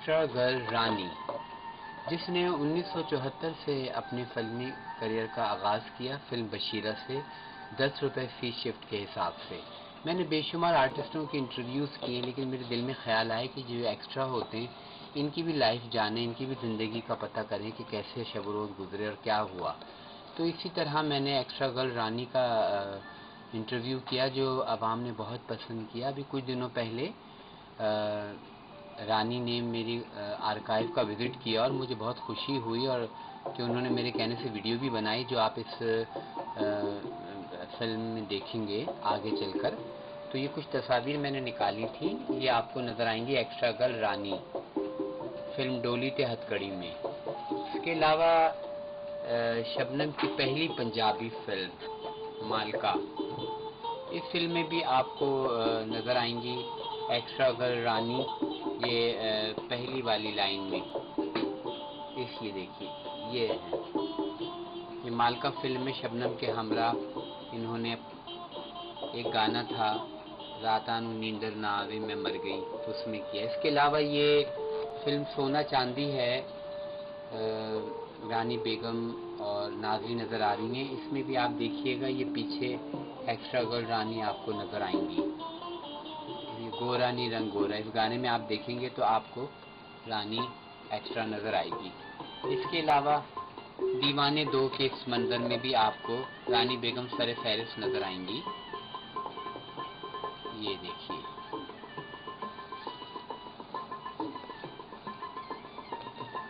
Extra girl रानी, जिसने 1974 से अपने फिल्मी करियर का आगाज़ किया फिल्म बशीरा से 10 रुपये फ़ी शिफ्ट के हिसाब से। मैंने बेशुमार आर्टिस्टों के इंटरव्यूज़ किए, लेकिन मेरे दिल में ख्याल आया कि जो एक्स्ट्रा होते हैं इनकी भी लाइफ जानें, इनकी भी ज़िंदगी का पता करें कि कैसे शब रोज़ गुजरे और क्या हुआ। तो इसी तरह मैंने एक्स्ट्रा गर्ल रानी का इंटरव्यू किया, जो आवाम ने बहुत पसंद किया। अभी कुछ दिनों पहले रानी ने मेरी आर्काइव का विज़िट किया और मुझे बहुत खुशी हुई, और कि उन्होंने मेरे कहने से वीडियो भी बनाई, जो आप इस फिल्म में देखेंगे आगे चलकर। तो ये कुछ तस्वीर मैंने निकाली थी, ये आपको नज़र आएंगी एक्स्ट्रा गर्ल रानी फिल्म डोली ते हथकड़ी में। इसके अलावा शबनम की पहली पंजाबी फिल्म मालका, इस फिल्म में भी आपको नज़र आएंगी एक्स्ट्रा गर्ल रानी, ये पहली वाली लाइन में। ये देखिए, ये है, ये मालका फिल्म में शबनम के हमरा इन्होंने एक गाना था रात आनू नींदर ना आवे मैं मर गई, तो उसमें किया। इसके अलावा ये फिल्म सोना चांदी है, रानी बेगम और नाज़री नज़र आ रही हैं। इसमें भी आप देखिएगा, ये पीछे एक्स्ट्रा गर्ल रानी आपको नज़र आएंगी। ये गोरा नी रंग गोरा, इस गाने में आप देखेंगे तो आपको रानी एक्स्ट्रा नज़र आएगी। इसके अलावा दीवाने दो के इस मंजर में भी आपको रानी बेगम सरे फहरिस्त नज़र आएंगी। ये देखिए,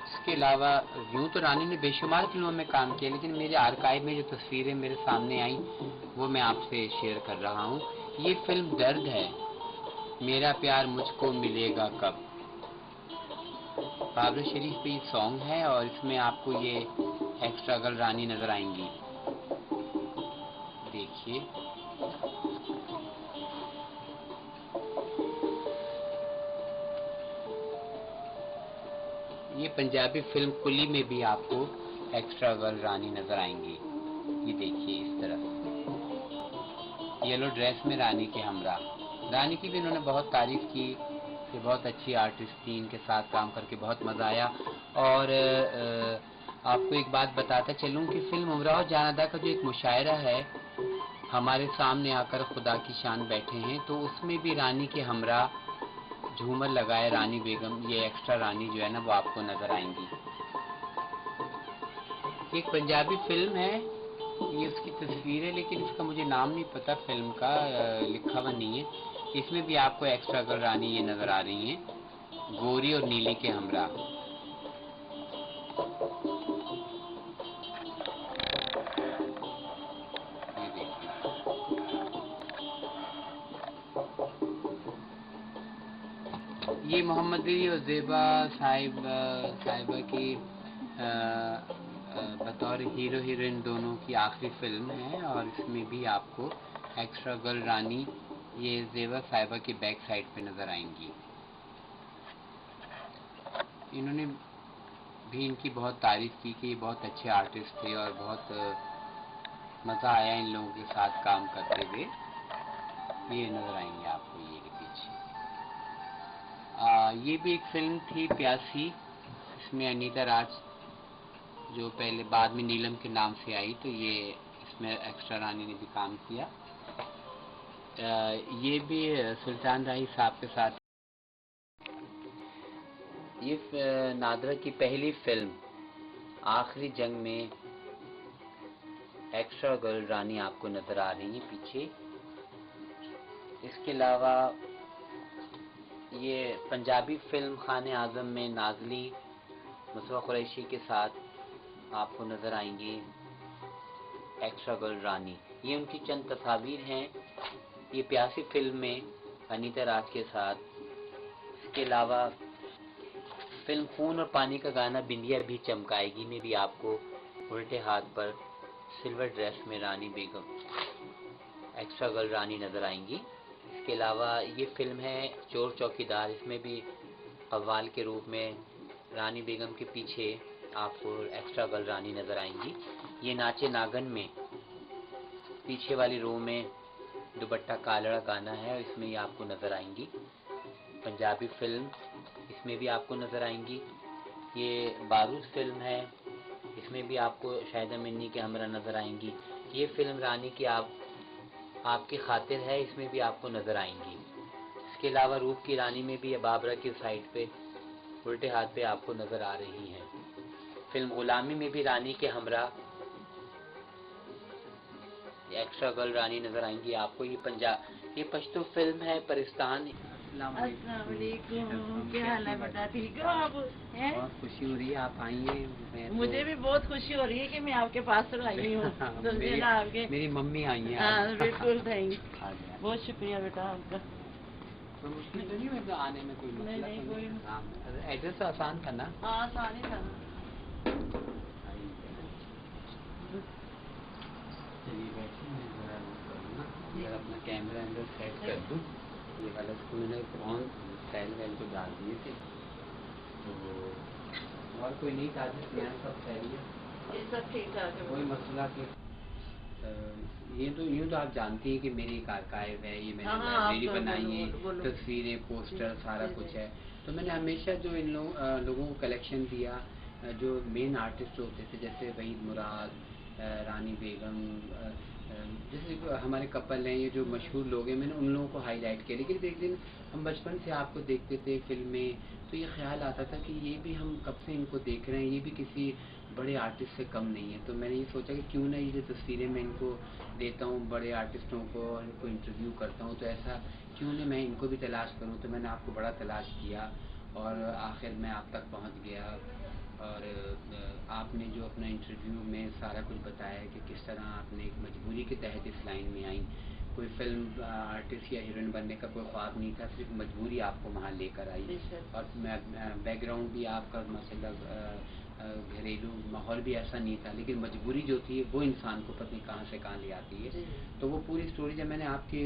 इसके अलावा यूँ तो रानी ने बेशुमार फिल्मों में काम किया, लेकिन मेरे आर्काइव में जो तस्वीरें मेरे सामने आई वो मैं आपसे शेयर कर रहा हूँ। ये फिल्म दर्द है, मेरा प्यार मुझको मिलेगा कब, बाबरा शरीफ पे ये सॉन्ग है, और इसमें आपको ये एक्स्ट्रा गर्ल रानी नज़र आएंगी। देखिए, ये पंजाबी फिल्म कुली में भी आपको एक्स्ट्रा गर्ल रानी नज़र आएंगी। ये देखिए, इस तरफ येलो ड्रेस में रानी के हमरा। रानी की भी इन्होंने बहुत तारीफ़ की, ये बहुत अच्छी आर्टिस्ट थी, इनके साथ काम करके बहुत मज़ा आया। और आपको एक बात बताता चलूँ कि फिल्म उमराव जानादा का जो एक मुशायरा है, हमारे सामने आकर खुदा की शान बैठे हैं, तो उसमें भी रानी के हमरा झूमर लगाए रानी बेगम, ये एक्स्ट्रा रानी जो है ना, वो आपको नज़र आएंगी। एक पंजाबी फिल्म है, ये उसकी तस्वीर है, लेकिन इसका मुझे नाम नहीं पता, फिल्म का लिखा हुआ नहीं है। इसमें भी आपको एक्स्ट्रा गर्ल रानी ये नज़र आ रही हैं, गोरी और नीली के हमरा। ये देखिए, ये मोहम्मद अली और ज़ेबा साहिबा की बतौर हीरो हीरोइन दोनों की आखिरी फिल्म है, और इसमें भी आपको एक्स्ट्रा गर्ल रानी ये ज़ेबा साहिबा की बैक साइड पे नज़र आएंगी। इन्होंने भी इनकी बहुत तारीफ़ की कि ये बहुत अच्छे आर्टिस्ट थे, और बहुत मज़ा आया इन लोगों के साथ काम करते हुए। ये नज़र आएंगे आपको, ये के पीछे। ये भी एक फिल्म थी प्यासी, इसमें अनीता राज जो पहले बाद में नीलम के नाम से आई, तो ये इसमें एक्स्ट्रा रानी ने भी काम किया। ये भी सुल्तान राही साहब के साथ। ये नादरा की पहली फिल्म आखिरी जंग में एक्स्ट्रा गर्ल रानी आपको नज़र आ रही है पीछे। इसके अलावा ये पंजाबी फिल्म खाने आज़म में नाज़ली मुसवा कुरैशी के साथ आपको नज़र आएंगी एक्स्ट्रा गर्ल रानी। ये उनकी चंद तस्वीर हैं, ये प्यासी फिल्म में अनीता राज के साथ। इसके अलावा फिल्म खून और पानी का गाना बिंदिया भी चमकाएगी में भी आपको उल्टे हाथ पर सिल्वर ड्रेस में रानी बेगम एक्स्ट्रा गर्ल रानी नज़र आएंगी। इसके अलावा ये फिल्म है चोर चौकीदार, इसमें भी कव्वाल के रूप में रानी बेगम के पीछे आपको एक्स्ट्रा गर्ल रानी नज़र आएंगी। ये नाचे नागन में पीछे वाली रो में दुपट्टा कालड़ा गाना है, और इसमें ही आपको नज़र आएंगी। पंजाबी फिल्म, इसमें भी आपको नज़र आएंगी। ये बारूद फिल्म है, इसमें भी आपको शाहिदा मिन्नी के हमरा नज़र आएंगी। ये फिल्म रानी की आपकी खातिर है, इसमें भी आपको नज़र आएंगी। इसके अलावा रूप की रानी में भी बाबरा की साइड पे उल्टे हाथ पे आपको नज़र आ रही हैं। फिल्म गुलामी में भी रानी के हमरा एक्स्ट्रा गर्ल रानी नज़र आएंगी आपको। ये पश्तो फिल्म है परिस्तान। अस्सलाम वालेकुम, क्या हाल है बेटा, ठीक हो आप? हैं? बहुत खुशी हो रही है आप आई हैं। मुझे भी बहुत खुशी हो रही है कि मैं आपके पास आई हूँ। तो मेरी मम्मी आई हैं। हाँ बिल्कुल, थैंक बहुत शुक्रिया बेटा आपका। कोई मुश्किल तो नहीं हुई तो आने में? कोई मसला नहीं, तो नहीं? एड्रेस तो आसान था ना? हाँ आसान ही था। चलिए बैठिए, मैं ज़रा करूँगा, ज़रा अपना कैमरा अंदर सेट कर दूँ। ये वाला इसको मैंने ऑन स्टाइल वैल को डाल दिए थे, तो और कोई नहीं ताज़ा नया सब सही है, ये सब ठीक ठाक है। कोई मसला के ये तो यूँ तो आप जानती हैं कि मेरी एक आर्काइव है, ये मैंने लाइब्रेरी बनाई है, तस्वीरें, पोस्टर, सारा कुछ है। तो मैंने हमेशा जो इन लोगों को कलेक्शन दिया, जो मेन आर्टिस्ट होते थे जैसे वहीद मुराद, रानी बेगम, जैसे हमारे कपल हैं, ये जो मशहूर लोग हैं, मैंने उन लोगों को हाईलाइट किया। लेकिन एक दिन हम बचपन से आपको देखते थे फिल्म में, तो ये ख्याल आता था कि ये भी हम कब से इनको देख रहे हैं, ये भी किसी बड़े आर्टिस्ट से कम नहीं है। तो मैंने ये सोचा कि क्यों ना ये जो तस्वीरें मैं इनको देता हूँ बड़े आर्टिस्टों को और इनको इंटरव्यू करता हूँ, तो ऐसा क्यों ना मैं इनको भी तलाश करूँ। तो मैंने आपको बड़ा तलाश किया और आखिर मैं आप तक पहुँच गया। और आपने जो अपना इंटरव्यू में सारा कुछ बताया कि किस तरह आपने एक मजबूरी के तहत इस लाइन में आई। कोई फिल्म आर्टिस्ट या हीरोइन बनने का कोई ख्वाब नहीं था, सिर्फ मजबूरी आपको वहाँ लेकर आई। और बैकग्राउंड भी आपका माशाल्लाह घरेलू माहौल भी ऐसा नहीं था, लेकिन मजबूरी जो थी वो इंसान को पता नहीं कहाँ से कहाँ ले आती है। तो वो पूरी स्टोरी जब मैंने आपके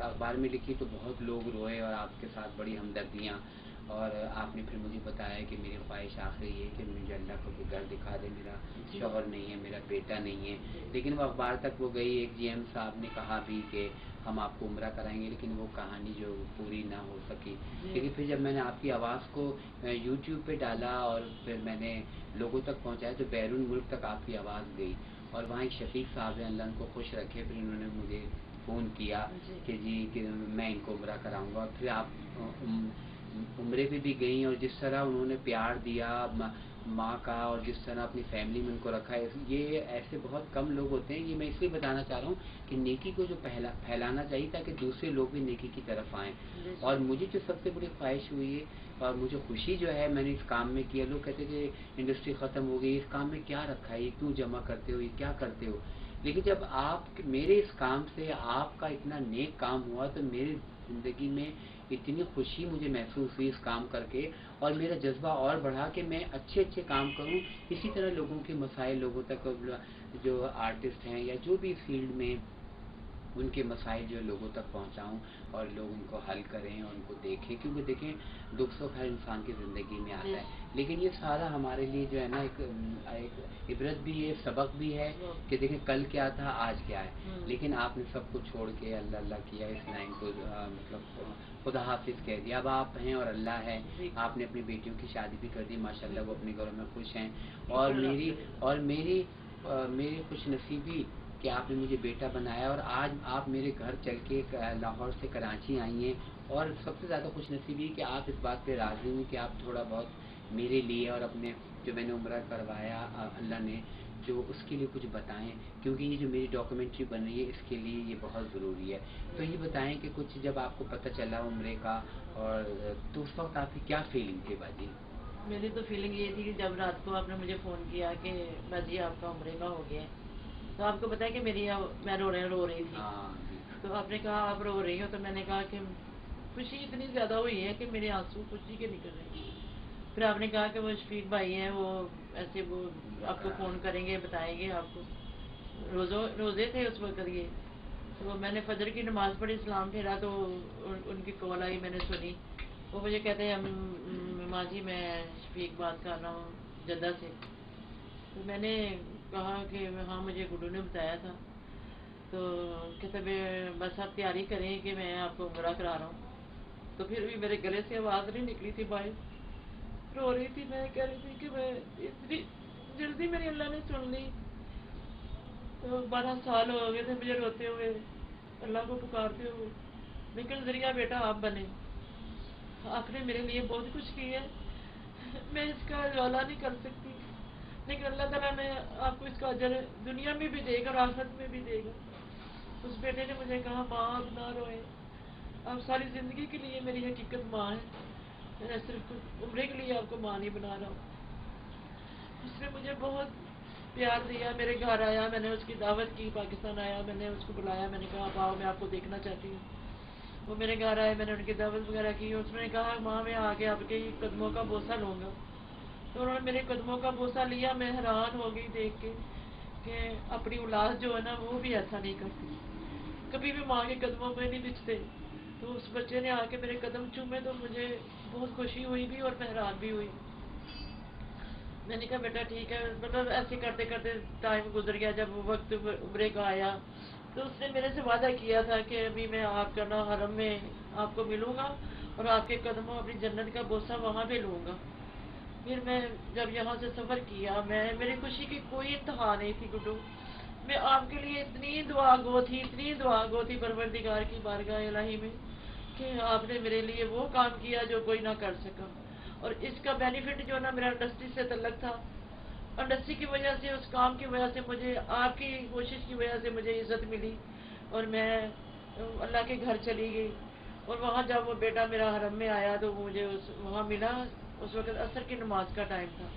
अखबार में लिखी तो बहुत लोग रोए और आपके साथ बड़ी हमदर्दियाँ। और आपने फिर मुझे बताया कि मेरी ख्वाहिश आखिरी ये है कि मुझे अल्लाह को कोई घर दिखा दे, मेरा शौहर नहीं है, मेरा बेटा नहीं है। लेकिन वो अखबार तक वो गई, एक जीएम साहब ने कहा भी कि हम आपको उम्रा कराएंगे, लेकिन वो कहानी जो पूरी ना हो सकी। लेकिन फिर जब मैंने आपकी आवाज़ को यूट्यूब पे डाला और फिर मैंने लोगों तक पहुंचाया तो बैरून मुल्क तक आपकी आवाज़ गई। और वहाँ एक शफीक साहब हैं, अल्लाह उनको खुश रखे, फिर उन्होंने मुझे फ़ोन किया कि जी कि मैं इनको उम्रा कराऊंगा। और फिर आप उम्रे पे भी गई और जिस तरह उन्होंने प्यार दिया माँ का और जिस तरह अपनी फैमिली में उनको रखा है, ये ऐसे बहुत कम लोग होते हैं। ये मैं इसलिए बताना चाह रहा हूँ कि नेकी को जो फैलाना चाहिए ताकि दूसरे लोग भी नेकी की तरफ आएँ। और मुझे जो सबसे बड़ी ख्वाहिश हुई है और मुझे खुशी जो है मैंने इस काम में किया, लोग कहते थे इंडस्ट्री ख़त्म हो गई, इस काम में क्या रखा है, ये क्यों जमा करते हो, ये क्या करते हो। लेकिन जब आप मेरे इस काम से आपका इतना नेक काम हुआ तो मेरी ज़िंदगी में इतनी खुशी मुझे महसूस हुई इस काम करके, और मेरा जज्बा और बढ़ा कि मैं अच्छे अच्छे काम करूं, इसी तरह लोगों के मसाइल लोगों तक, जो आर्टिस्ट हैं या जो भी फील्ड में उनके मसाइल जो लोगों तक पहुंचाऊं और लोग उनको हल करें और उनको देखें। क्योंकि देखें दुख सुख हर इंसान की ज़िंदगी में आता है, लेकिन ये सारा हमारे लिए जो है ना एक इबरत भी है, सबक भी है कि देखें कल क्या था आज क्या है। लेकिन आपने सब कुछ छोड़ के अल्लाह अल्लाह किया, इस लाइन को मतलब खुदा हाफिज़ कह दिया। अब आप हैं और अल्लाह है। आपने अपनी बेटियों की शादी भी कर दी माशाल्लाह, वो अपने घरों में खुश हैं। और मेरी खुशनसीबी कि आपने मुझे बेटा बनाया और आज आप मेरे घर चल के लाहौर से कराची आई हैं। और सबसे ज़्यादा खुशनसीबी कि आप इस बात पे राज़ी हुई कि आप थोड़ा बहुत मेरे लिए और अपने जो मैंने उम्रा करवाया अल्लाह ने जो उसके लिए कुछ बताएं, क्योंकि ये जो मेरी डॉक्यूमेंट्री बन रही है इसके लिए ये बहुत ज़रूरी है। तो ये बताएं कि कुछ जब आपको पता चला उम्रे का और तो उस वक्त आपकी क्या फीलिंग थी बाजी? मेरी तो फीलिंग ये थी कि जब रात को आपने मुझे फ़ोन किया कि बाजी आपका उम्रे का हो गया, तो आपको पता है कि मैं रो रही थी। तो आपने कहा आप रो रही हो, तो मैंने कहा कि खुशी इतनी ज़्यादा हुई है कि मेरे आंसू खुशी के निकल रहे हैं। फिर आपने कहा कि वो शफीक भाई हैं, वो ऐसे वो आपको फ़ोन करेंगे, बताएंगे आपको। रोज़े थे उस वक्त ये। तो मैंने फजर की नमाज़ पढ़ी, सलाम फेरा, तो उनकी कॉल आई, मैंने सुनी। वो मुझे कहते हैं माँ जी मैं शफीक बात कर रहा हूँ जद्दा से। तो मैंने कहा कि हाँ मुझे गुड्डू ने बताया था। तो कहते बस आप तैयारी करें कि मैं आपको उम्रा करा रहा हूँ। तो फिर भी मेरे गले से आवाज़ नहीं निकली थी भाई। रो रही थी, मैं कह रही थी कि मैं इतनी जल्दी मेरी अल्लाह ने सुन ली। तो 12 साल हो गए थे मुझे रोते हुए, अल्लाह को पुकारते हुए, लेकिन जरिया बेटा आप बने। आपने मेरे लिए बहुत कुछ किया है, मैं इसका उजाला नहीं कर सकती, लेकिन अल्लाह ताला ने आपको इसका अजर दुनिया में भी देगा और आखिरत में भी देगा। उस बेटे ने मुझे कहा, माँ आप ना रोए, आप सारी जिंदगी के लिए मेरी हकीकत माँ है, मैं सिर्फ उम्र के लिए आपको माँ नहीं बना रहा हूँ। उसने मुझे बहुत प्यार दिया, मेरे घर आया, मैंने उसकी दावत की, पाकिस्तान आया, मैंने उसको बुलाया, मैंने कहा आप आओ, मैं आपको देखना चाहती हूँ। वो मेरे घर आए, मैंने उनकी दावत वगैरह की। उसने कहा, माँ मैं आके आपके कदमों का बोसा लूँगा। तो उन्होंने मेरे कदमों का बोसा लिया। मैं हैरान हो गई देख के कि अपनी औलाद जो है ना, वो भी ऐसा नहीं करती, कभी भी माँ के कदमों में नहीं बिछते। तो उस बच्चे ने आके मेरे कदम चूमे तो मुझे बहुत खुशी हुई भी और मैं हैरान भी हुई। मैंने कहा बेटा ठीक है, मतलब ऐसे करते करते टाइम गुजर गया। जब वक्त उम्र का आया तो उसने मेरे से वादा किया था कि अभी मैं आपका ना हरम में आपको मिलूंगा और आपके कदमों अपनी जन्नत का बोसा वहाँ पे लूँगा। फिर मैं जब यहाँ से सफ़र किया, मैं मेरी खुशी की कोई इंतहा नहीं थी गुड्डू। मैं आपके लिए इतनी दुआ गो थी, इतनी दुआ गो थी परवरदिगार की बारगाह इलाही में कि आपने मेरे लिए वो काम किया जो कोई ना कर सका। और इसका बेनिफिट जो ना मेरा इंडस्ट्री से तल्लक था, इंडस्ट्री की वजह से, उस काम की वजह से, मुझे आपकी कोशिश की वजह से मुझे इज्जत मिली और मैं अल्लाह के घर चली गई। और वहाँ जब वो बेटा मेरा हरम में आया तो मुझे वहाँ मिला। उस वक्त असर की नमाज का टाइम था।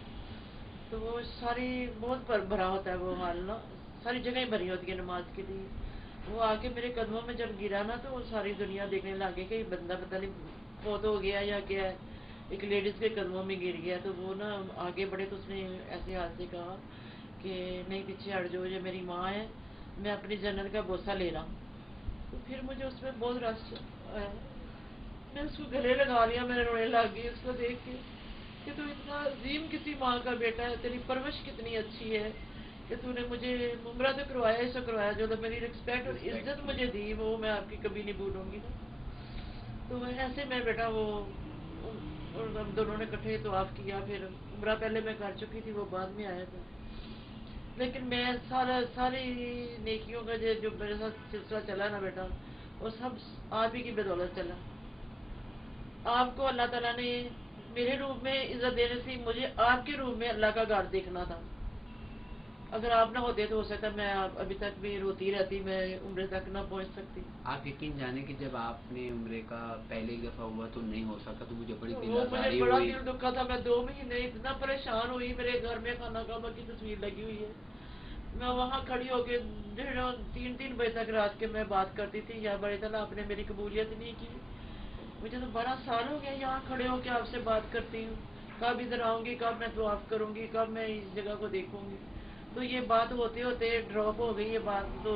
तो वो सारी बहुत भरा होता है वो हाल ना, सारी जगह भरी होती है नमाज के लिए। वो आके मेरे कदमों में जब गिरा ना तो वो सारी दुनिया देखने लगे कि बंदा पता नहीं फौत हो गया या क्या है, एक लेडीज के कदमों में गिर गया। तो वो ना आगे बढ़े तो उसने ऐसे हाथ से कहा कि नहीं पीछे हट जाओ, ये मेरी माँ है, मैं अपनी जन्नत का बोसा ले रहा हूँ। तो फिर मुझे उसमें बहुत रश आया, मैं उसको गले लगा लिया, मैंने रोने लग गई उसको देख के कि तू इतना अजीम किसी माँ का बेटा है, तेरी परवरिश कितनी अच्छी है कि तूने मुझे उम्रा तो करवाया, ऐसा करवाया, जो तो मेरी रिस्पेक्ट और इज्जत मुझे दी वो मैं आपकी कभी नहीं भूलूंगी ना। तो ऐसे मैं बेटा वो और हम दोनों ने इकट्ठे तवाफ किया। फिर उम्रा पहले मैं कर चुकी थी, वो बाद में आया था। लेकिन मैं सारी नेकियों का जो मेरे साथ सिलसिला चला ना बेटा, वो सब आप ही की बदौलत चला। आपको अल्लाह ताला ने मेरे रूप में इज्जत देने से मुझे आपके रूप में अल्लाह का घर देखना था। अगर आप ना होते तो हो सकता मैं अभी तक भी रोती रहती, मैं उम्र तक ना पहुंच सकती। आप यकीन जाने कि जब आपने उम्रे का पहले एक दफ़ा हुआ तो नहीं हो सका, तो मुझे बड़ी दिल वो मुझे आज़ारी बड़ा हुई। दिल दुखा था। मैं 2 महीने इतना परेशान हुई, मेरे घर में खाना काबा की तस्वीर लगी हुई है, मैं वहाँ खड़ी होके 3-3 बजे तक रात के मैं बात करती थी, या बड़े तला आपने मेरी कबूलियत नहीं की। मुझे तो 12 साल हो गए यहाँ खड़े होके आपसे बात करती हूँ, कब इधर आऊंगी, कब मैं तवाफ करूंगी, कब मैं इस जगह को देखूंगी। तो ये बात होते होते ड्रॉप हो गई ये बात। तो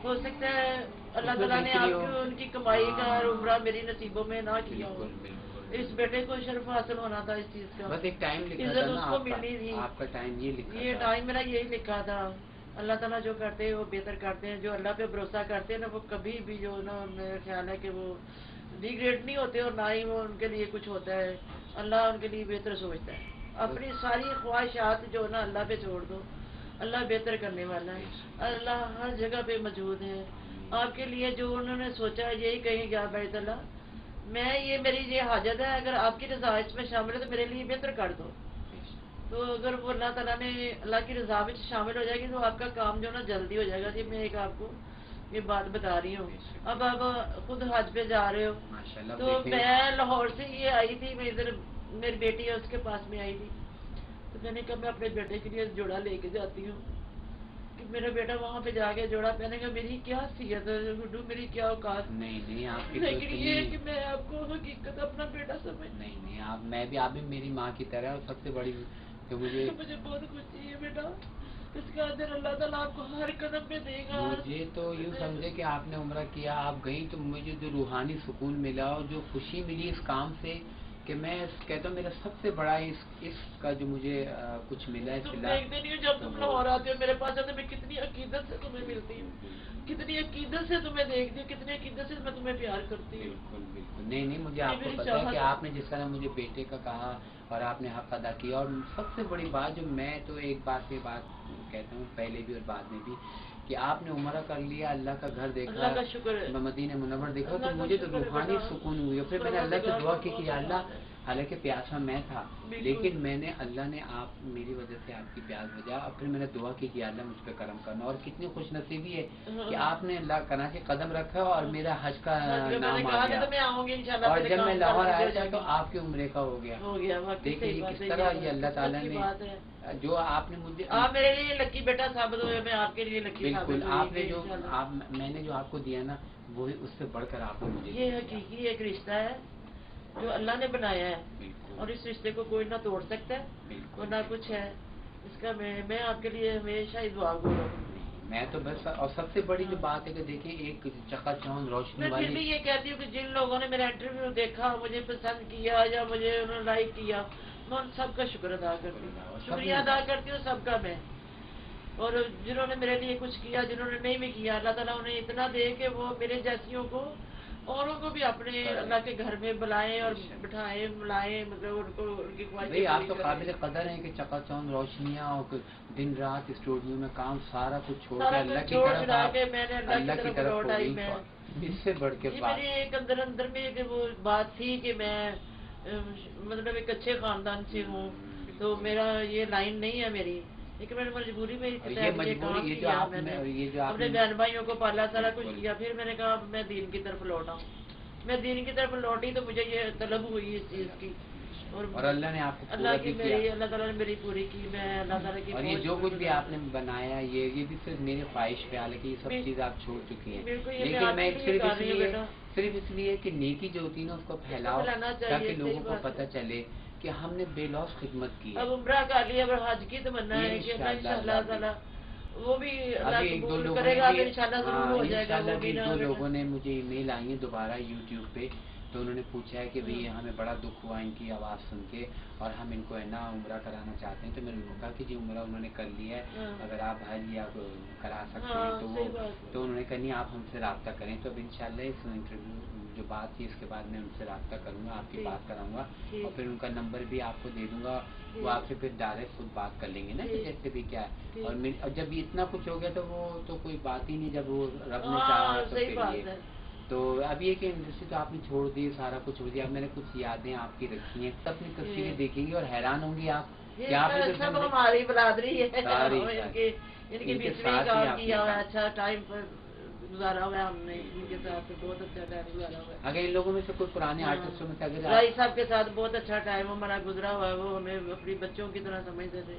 हो सकता है अल्लाह उसमें ताला ने बेहतरी हो। आपकी उनकी कमाई का और उम्रा हाँ, मेरी नसीबों में ना किया हो। बिल्कुल बिल्कुल इस बिल्कुल। बेटे को शर्फ हासिल होना था इस चीज का, बस एक टाइम लिखा था इज्जत ना उसको आपका। मिलनी थी। आपका टाइम ये लिखा ये था। टाइम मेरा यही लिखा था। अल्लाह ताला जो करते हैं वो बेहतर करते हैं। जो अल्लाह पे भरोसा करते हैं ना, वो कभी भी जो ना, मेरा ख्याल है कि वो डिग्रेड नहीं होते और ना ही वो उनके लिए कुछ होता है। अल्लाह उनके लिए बेहतर सोचता है। अपनी सारी ख्वाहिशात जो ना अल्लाह पे छोड़ दो, अल्लाह बेहतर करने वाला है। अल्लाह हर जगह पे मौजूद है आपके लिए। जो उन्होंने सोचा है यही कहेंगे, बैतल्ला मैं ये मेरी ये हाजत है, अगर आपकी रजा इसमें शामिल है तो मेरे लिए बेहतर कर दो। तो अगर वो अल्लाह ताला ने अल्लाह की रजा में शामिल हो जाएगी तो आपका काम जो ना जल्दी हो जाएगा। जी मैं एक आपको ये बात बता रही हूँ। अब आप खुद हज पे जा रहे हो, माशाल्लाह। तो मैं लाहौर से ये आई थी, मैं इधर मेरी बेटी है उसके पास में आई थी। तो मैंने कहा मैं अपने बेटे के लिए जोड़ा लेके जाती हूँ कि मेरा बेटा वहाँ पे जाके जोड़ा पहनेगा। मेरी क्या हैसियत है गुड्डू, मेरी क्या औकात। नहीं नहीं, आपकी तो लेकिन इतनी। ये है कि मैं आपको हकीकत अपना बेटा समझ। नहीं नहीं, आप भी मेरी माँ की तरह। और सबसे बड़ी जो मुझे मुझे बहुत खुशी है बेटा, इसका अजर अल्लाह ताला आपको हर कदम पे देगा। मुझे तो यूँ समझे कि आपने उम्रा किया, आप गई, तो मुझे जो रूहानी सुकून मिला और जो खुशी मिली इस काम से, कि मैं कहता हूँ मेरा सबसे बड़ा इसका जो मुझे कुछ मिला है। तुम देखते नहीं हो जब तुम लाहौर आते हो मेरे पास आते, मैं कितनी अकीदत से तुम्हें मिलती हूँ, कितनी अकीदत से तुम्हें देखती हूँ, कितनी अकीदत से मैं तुम्हें प्यार करती हूँ। बिल्कुल बिल्कुल। नहीं मुझे आपको पता है कि आपने जिस तरह मुझे बेटे का कहा और आपने हक अदा किया। और सबसे बड़ी बात जो मैं तो एक बात कहता हूँ पहले भी और बाद में भी, कि आपने उम्रा कर लिया, अल्लाह का घर देखा, अल्लाह का शुक्र, मदीना मुनव्वर देखा, तो मुझे तो रूहानी सुकून हुई। फिर मैंने अल्लाह से दुआ की कि अल्लाह, हालांकि प्यासा मैं था, लेकिन मैंने अल्लाह ने आप मेरी वजह से आपकी प्यास बुझा। अब फिर मैंने दुआ की कि अल्लाह मुझ पर करम करना। और कितनी खुशनसीबी है कि आपने अल्लाह कराची कदम रखा और मेरा हज का नाम आ गया। और जब मैं लाहौर आया था तो आपके उम्रे का हो गया। देखिए किस तरह ये अल्लाह ताला ने जो आपने मुझे, आप मेरे लिए लकी बेटा साबित हुए, मैं आपके लिए लकी साबित हुई। बिल्कुल, आपने जो मैंने जो आपको दिया ना, वही उससे बढ़कर आपने मुझे ये हकीकी एक रिश्ता है जो अल्लाह ने बनाया है, और इस रिश्ते को कोई ना तोड़ सकता है और ना कुछ है इसका। मैं आपके लिए हमेशा ही दुआ करूँगी। मैं तो बस, और सबसे बड़ी जो बात है कि देखिए एक चकाचौंध रोशनी वाली। मैं फिर भी ये कहती हूँ कि जिन लोगों ने मेरा इंटरव्यू देखा, मुझे पसंद किया या मुझे उन्होंने लाइक किया, मैं उन सबका शुक्र अदा करती हूँ, शुक्रिया अदा करती हूँ सबका मैं। और जिन्होंने मेरे लिए कुछ किया, जिन्होंने नहीं भी किया, अल्लाह ताला उन्हें इतना दे कि वो मेरे जैसियों को, औरों को भी अपने अल्लाह के घर में बुलाएं और बिठाएं, बुलाएं, मतलब उनको उनकी ख्वाहिशें। आप तो काबिल कदर हैं कि चकाचौंध रोशनियाँ और दिन रात स्टूडियो में काम सारा कुछ छोड़ के अल्लाह की तरफ, अल्लाह की तरफ हो गई। इससे बढ़ के बात मेरी एक अंदर में वो बात थी कि मैं मतलब एक अच्छे खानदान से हूँ, तो मेरा ये लाइन नहीं है मेरी, लेकिन मैंने मजबूरी में अपने बहन भाइयों को पाला, सारा कुछ किया। फिर मैंने कहा मैं दीन की तरफ लौटा। मैं दीन की तरफ लौटी तो मुझे ये तलब हुई इस चीज की, और अल्लाह ने आपको पूरा भी किया। अल्लाह ताला ने मेरी पूरी की। मैं अल्लाह ताला की, और ये जो कुछ भी आपने बनाया, ये भी सिर्फ मेरी ख्वाहिश पे, हालांकि ये सब चीज आप छोड़ चुकी हैं, लेकिन मैं सिर्फ इसलिए कि नेकी जो होती है ना उसको फैलाओ, ताकि लोगों को पता चले कि हमने बेलौस खिदमत की है। अब उम्रा कर लिया, अब हज की तमन्ना है कि इंशाअल्लाह ताला वो भी अल्लाह कबूल करेगा, तो इंशाअल्लाह जरूर हो जाएगा। वो भी 2 लोगों ने मुझे ईमेल आई है दोबारा यूट्यूब पे, तो उन्होंने पूछा है कि भाई हमें बड़ा दुख हुआ इनकी आवाज़ सुन के, और हम इनको है ना उम्रा कराना चाहते हैं। तो मैंने उनको कहा कि जी उम्रा उन्होंने कर लिया है, अगर आप हज या करा सकते हैं तो उन्होंने कहा नहीं आप हमसे रब्ता करें। तो अब इंशाल्लाह इस इंटरव्यू जो बात थी इसके बाद मैं उनसे रब्ता करूँगा, आपकी बात कराऊँगा, और फिर उनका नंबर भी आपको दे दूँगा, वो आपसे फिर डायरेक्ट खुद बात कर लेंगे ना कि जैसे भी क्या है। और जब इतना कुछ हो गया तो वो तो कोई बात ही नहीं, जब वो रब ने चाहा तो फिर ये। तो अब ये कि इंडस्ट्री तो आपने छोड़ दी, सारा कुछ छोड़ दिया। अब मैंने कुछ यादें आपकी रखी हैं, अपनी तस्वीरें देखेंगी और हैरान होंगी आप कि आपने हमारी बरादरी है, इनके बीच में काम किया, अच्छा टाइम गुजारा हुआ है हमने इनके साथ, बहुत अच्छा टाइम गुजारा हुआ है। अगर इन लोगों में से कोई पुराने आर्टिस्टों में से अगर राई साहब के साथ बहुत अच्छा टाइम हमारा गुजरा हुआ है, वो हमें अपनी बच्चों की तरह समझते थे,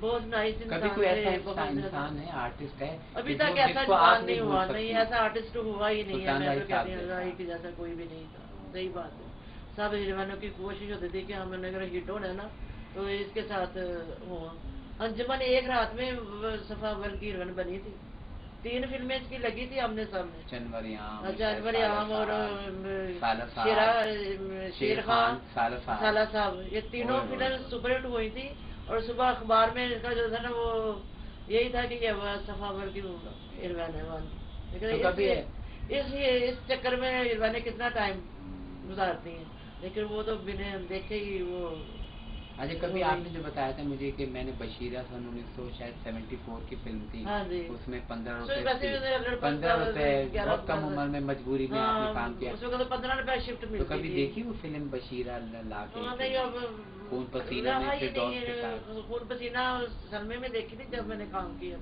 बहुत नाइस इंसान। कभी कोई ऐसा इंसान है, आर्टिस्ट है अभी तक ऐसा इंसान नहीं हुआ, नहीं ऐसा आर्टिस्ट हुआ ही नहीं है। मैं तो कहती हूँ राई के जैसा कोई भी नहीं था, सही बात है। सब हिरवानों की कोशिश होती थी कि हमने अगर हिट होना है ना तो इसके साथ हुआ। अंजुमन एक रात में सफा अव्वल की हीरोइन बनी थी, 3 फिल्में इसकी लगी थी हमने सामने, जानवर आम और शेर खान, साला साहब, ये तीनों फिल्म सुपरहिट हुई थी। और सुबह अखबार में इसका जो था ना वो यही था कि ये सफा अव्वल की हीरोइन है। लेकिन इस चक्कर में हीरोइनें कितना टाइम गुजारती हैं, लेकिन वो तो बिना देखे ही वो। अच्छा, कभी आपने जो बताया था मुझे कि मैंने बशीरा सन 1974 की फिल्म थी, उसमें 15 रुपए बहुत कम उम्र में मजबूरी में आपने काम किया, उसमें तो 15 रुपए शिफ्ट मिलती। तो कभी देखी वो फिल्म बशीरा ला के? खून पसीना में खून पसीना सलमे में देखी थी जब मैंने काम किया,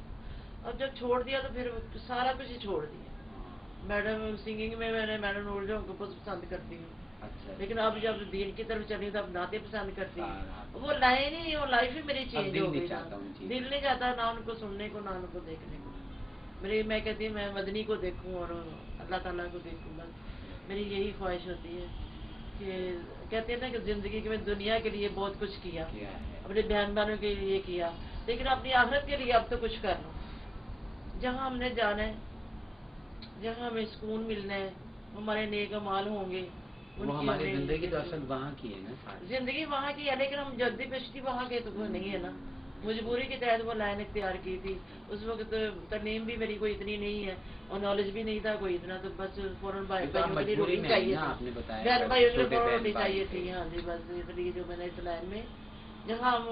और जब छोड़ दिया तो फिर सारा कुछ ही छोड़ दिया। मैडम सिंगिंग में मैंने मैडम नूरजहां को पसंद करती हूँ। अच्छा। लेकिन अब जब दीन की तरफ चली तो अब नाते पसंद करती हूँ। वो लाइन ही, वो लाइफ ही मेरी चेंज हो गई। दिल नहीं चाहता ना उनको सुनने को ना उनको देखने को। मैं कहती हूँ मैं मदनी को देखूँ और अल्लाह ताला को देखूँ, बस मेरी यही ख्वाहिश होती है। कि कहते हैं ना कि जिंदगी में दुनिया के लिए बहुत कुछ किया, अपने बहन बहनों के लिए किया, लेकिन अपनी आखिरत के लिए अब तो कुछ कर लो। जहाँ हमने जाना है, जहाँ हमें सुकून मिलना है, हमारे नेक अमाल होंगे, वो हमारी जिंदगी तो असल वहाँ की है ना सारी। जिंदगी वहाँ की है, लेकिन हम जल्दी पेशती वहाँ के तो नहीं है ना, मजबूरी के तहत वो लाइन इख्तियार की थी। उस वक्त तरनीम भी मेरी कोई इतनी नहीं है और नॉलेज भी नहीं था कोई इतना, तो बस फौरन भाइयों के लिए रोटी चाहिए थी, बहन भाइयों के लिए फौरन रोटी चाहिए थी। हाँ जी, बस इसलिए जो मैंने इस लाइन में, जहाँ हम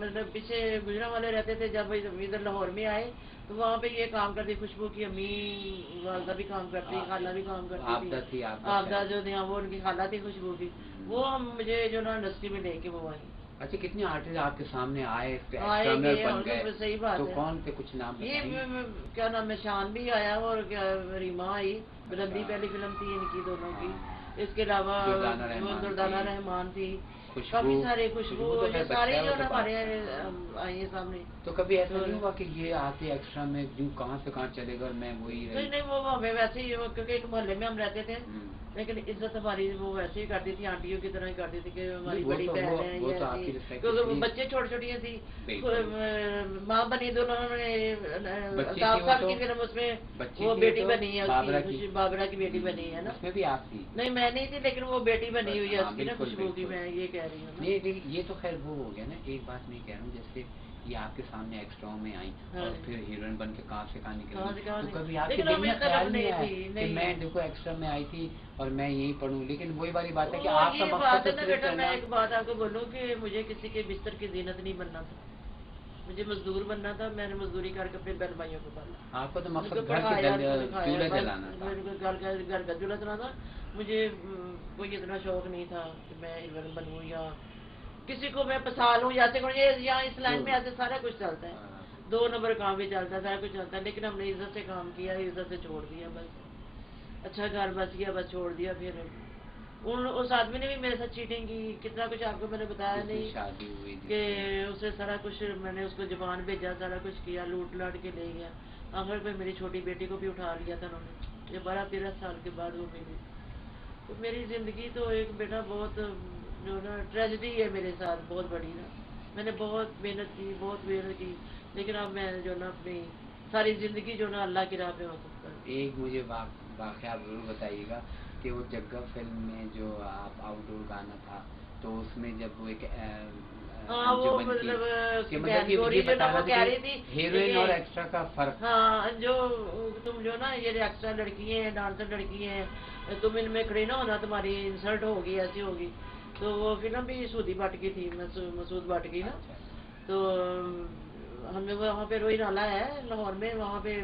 मतलब पीछे गुजरा वाले रहते थे, जब इधर लाहौर में आए तो वहाँ पे ये काम करती, खुशबू की अम्मी वालदा भी काम करती, खाला भी काम करती थी, आपदा जो थी वो उनकी खाला थी खुशबू की, वो हम मुझे जो ना इंडस्ट्री में लेके वो आई। अच्छा, कितने आर्टिस्ट आपके सामने आए बन गए? सही बात तो है। कौन थे, कुछ नाम ये क्या नाम है, शान भी आया और क्या रीमा आई, बुलंदी पहली फिल्म थी इनकी दोनों की। इसके अलावा दुर्दाना रहमान थी, काफी सारे, खुशबू, ये सारे जो हमारे आए सामने। तो कभी ऐसा नहीं हुआ कि ये आके एक्स्ट्रा में यूं कहाँ से कहाँ चले गए और मैं वही रही? नहीं, वो हमें वैसे ही, क्योंकि एक मोहल्ले में हम रहते थे, लेकिन इज्जत हमारी वो वैसे ही करती थी, आंटियों की तरह ही करती थी कि हमारी बड़ी बहन है, ये ऐसी, क्योंकि बच्चे छोटे छोटियाँ थी, माँ बनी दोनों की फिल्म, उसमें वो बेटी बनी है उसकी, बाबरा की बेटी बनी है ना, उसमें भी आप थी? नहीं मैं नहीं थी, लेकिन वो बेटी बनी हुई है उसकी ना, खुशबू की, मैं ये कह रही हूँ। ये तो खैर वो हो गया ना, एक बात मैं कह रहा हूँ, जैसे ये आपके सामने एक्स्ट्रा में आई और फिर हीरोइन बन के कहाँ से कहाँ निकली, तो कभी आपके दिल में ख्याल नहीं आया कि मैं देखो एक्स्ट्रा में आई थी और मैं यही पढ़ूं? लेकिन वही वाली बात है कि आपका मकसद ना बेटा, मैं एक बात आपको बोलूं कि मुझे किसी के बिस्तर की जीनत नहीं बनना था, मुझे मजदूर बनना था। मैंने मजदूरी करके अपने बहन भाइयों को पाला। आपको तो मकसद घर के चूल्हे जलाना था, घर का चूल्हा जलाना था। मुझे कोई इतना शौक नहीं था कि मैं हीरोइन बनूं या किसी को मैं फंसा लूं, या यहाँ इस लाइन में ऐसे सारा कुछ चलता है, 2 नंबर काम भी चलता है, सारा कुछ चलता है, लेकिन हमने इज्जत से काम किया, इज्जत से छोड़ दिया, बस अच्छा घर बच गया, बस छोड़ दिया। फिर उस आदमी ने भी मेरे साथ चीटिंग की, कितना कुछ आपको मैंने बताया नहीं, शादी हुई कि उसे सारा कुछ, मैंने उसको जबान भेजा, सारा कुछ किया, लूट लाट के ले गया। आखिर पे मेरी छोटी बेटी को भी उठा लिया था उन्होंने, ये 12-13 साल के बाद वो मिली। तो मेरी जिंदगी तो एक बेटा बहुत जो ना ट्रेजेडी है मेरे साथ, बहुत बड़ी ना। मैंने बहुत मेहनत की, लेकिन अब मैं जो ना अपनी सारी जिंदगी जो ना अल्लाह की राह पे वक़्फ़ कर। एक मुझे वाक़या जरूर बताइएगा कि वो जग्गा फिल्म में जो आप आउटडोर गाना था, तो उसमें जब वो एक हाँ, वो मतलब कह रही थी हीरोइन और एक्स्ट्रा का फर्क। हाँ, जो तुम जो ना ये एक्स्ट्रा लड़की है, डांसर लड़की है, तुम इनमें खड़ी ना होना, तुम्हारी इंसल्ट होगी, ऐसी होगी। तो वो फिल्म भी सूदी भट्ट की थी, मसूद भट्ट की ना। तो हमें वहाँ पे रोई नाला है लाहौर में, वहाँ पे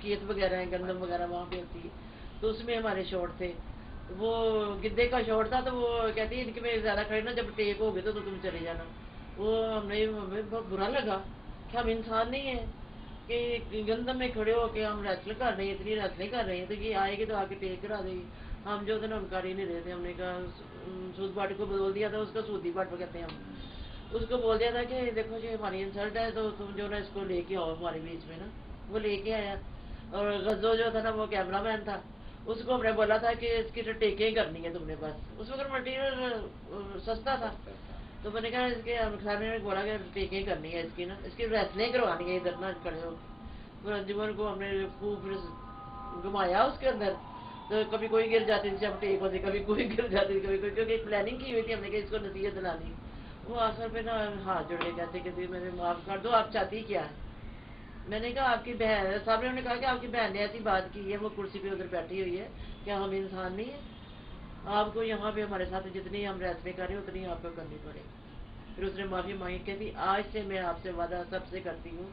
खेत वगैरह है, गंदम वगैरह वहाँ पे होती है, तो उसमें हमारे शॉट थे। वो गिद्दे का शॉट था, तो वो कहती है इनके में ज्यादा खड़े ना, जब टेक हो गए तो तुम चले जाना। वो हमें बहुत बुरा लगा कि हम इंसान नहीं है कि गंदम में खड़े हो के हम रेसल कर रहे हैं, इतनी रेसलिंग कर रहे हैं, तो ये आएगी तो आके टेक करा देगी। हम जो थे ना, हम कर ही नहीं रहे थे। हमने कहा सूद बाट को बोल दिया था, उसका सूदी बाट कहते हैं हम, उसको बोल दिया था कि देखो जी हमारी इंसल्ट है, तो तुम जो ना इसको लेके आओ हमारे बीच में ना। वो लेके आया, और गज्जो जो था ना वो कैमरा मैन था, उसको हमने बोला था कि इसकी तो टेकें करनी है तुमने बस। उस वक्त मटीरियल सस्ता था, तो मैंने कहा इसके सर ने बोला कि टेकें करनी है इसकी ना, इसकी रेसलिंग करवानी है इधर ना खड़े हो। फिर अंजुमन को हमने खूब घुमाया उसके अंदर, तो कभी कोई गिर जाती थी जब टेक होती, कभी कोई गिर जाती थी, कभी कोई, क्योंकि एक प्लानिंग की हुई थी हमने कि इसको नसीहत दिलानी। वो आखिर पे ना हाथ जोड़ के कहते कि मेरे माफ कर दो, आप चाहती क्या है? मैंने कहा आपकी बहन, साहब ने कहा कि आपकी बहन ने ऐसी बात की है, वो कुर्सी पे उधर बैठी हुई है, क्या हम इंसान नहीं है? आपको यहाँ पे हमारे साथ जितनी हम रेसलिंग कर रहे हैं उतनी आपको करनी पड़ेगी। फिर उसने माफी मांगी, कहती आज से मैं आपसे वादा सबसे करती हूँ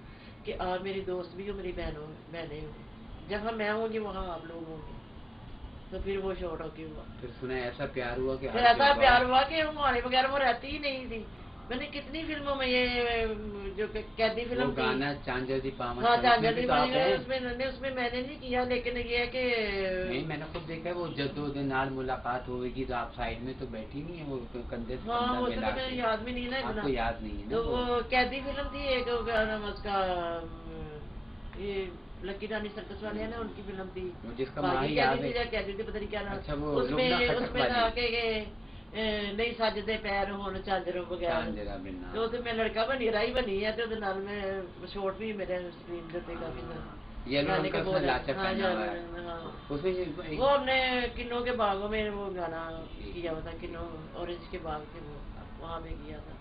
कि आप मेरी दोस्त भी हो, मेरी बहनें हो, जहाँ मैं होंगी वहाँ आप लोग होंगे। तो फिर वो शॉर्ट होके हुआ। फिर सुना ऐसा प्यार हुआ कि हमारे बगैर वो रहती ही नहीं थी। मैंने कितनी फिल्मों में ये जो कैदी फिल्म गाना चांजरी पामा, हाँ चांजरी उसमें मैंने नहीं किया, लेकिन ये है कि नहीं, मैंने खुद देखा है वो जद्दोजहद मुलाकात होगी तो आप साइड में तो बैठी नहीं है, वो कंधे से हाँ, वो तो याद भी नहीं ना, आपको याद नहीं है। तो वो कैदी फिल्म थी एक, क्या नाम उसका, ये लकी रानी सर्कस वाले है ना, उनकी फिल्म थी, जिसका याद है, कैदी थी, पता नहीं क्या नाम। अच्छा, वो उसमें था कि नहीं सजदे पैर होने चादरों वगैरह, तो मैं लड़का बनी राही बनी है, तो मैं शॉर्ट भी मेरे स्क्रीन पे काफी। येलो रंग का उसमें लाचा हाँ, पहना हुआ है। हाँ। उसमें वो हमने किन्नों के बागों में वो गाना किया हुआ था, किन्नों ऑरेंज के बाग थे वो, वहाँ पे किया था।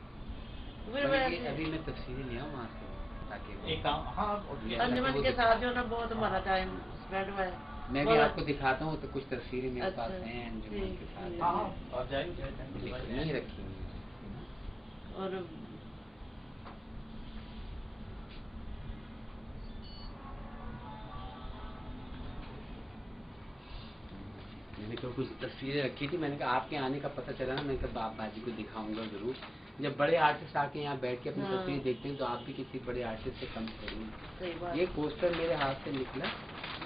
फिर अभी मैं तस्वीरें लिया वहाँ से ताकि एक काम, हाँ अंजुमन के साथ जो ना बहुत हमारा टाइम स्पेंड हुआ है। मैं भी आपको दिखाता हूँ, तो कुछ तस्वीरें मेरे अच्छा, पास हैं अंजुमन के साथ। हाँ हाँ, और जाएंगे नहीं रखी हुई हैं। और मैंने कहा कुछ तस्वीरें रखी थी, मैंने कहा आपके आने का पता चला ना, मैंने कहा आप बाजी को दिखाऊंगा जरूर। जब बड़े आर्टिस्ट आके यहाँ बैठ के अपनी तस्वीरें देखते हैं तो आप भी किसी बड़े आर्टिस्ट से कम करिए। ये पोस्टर मेरे हाथ से निकला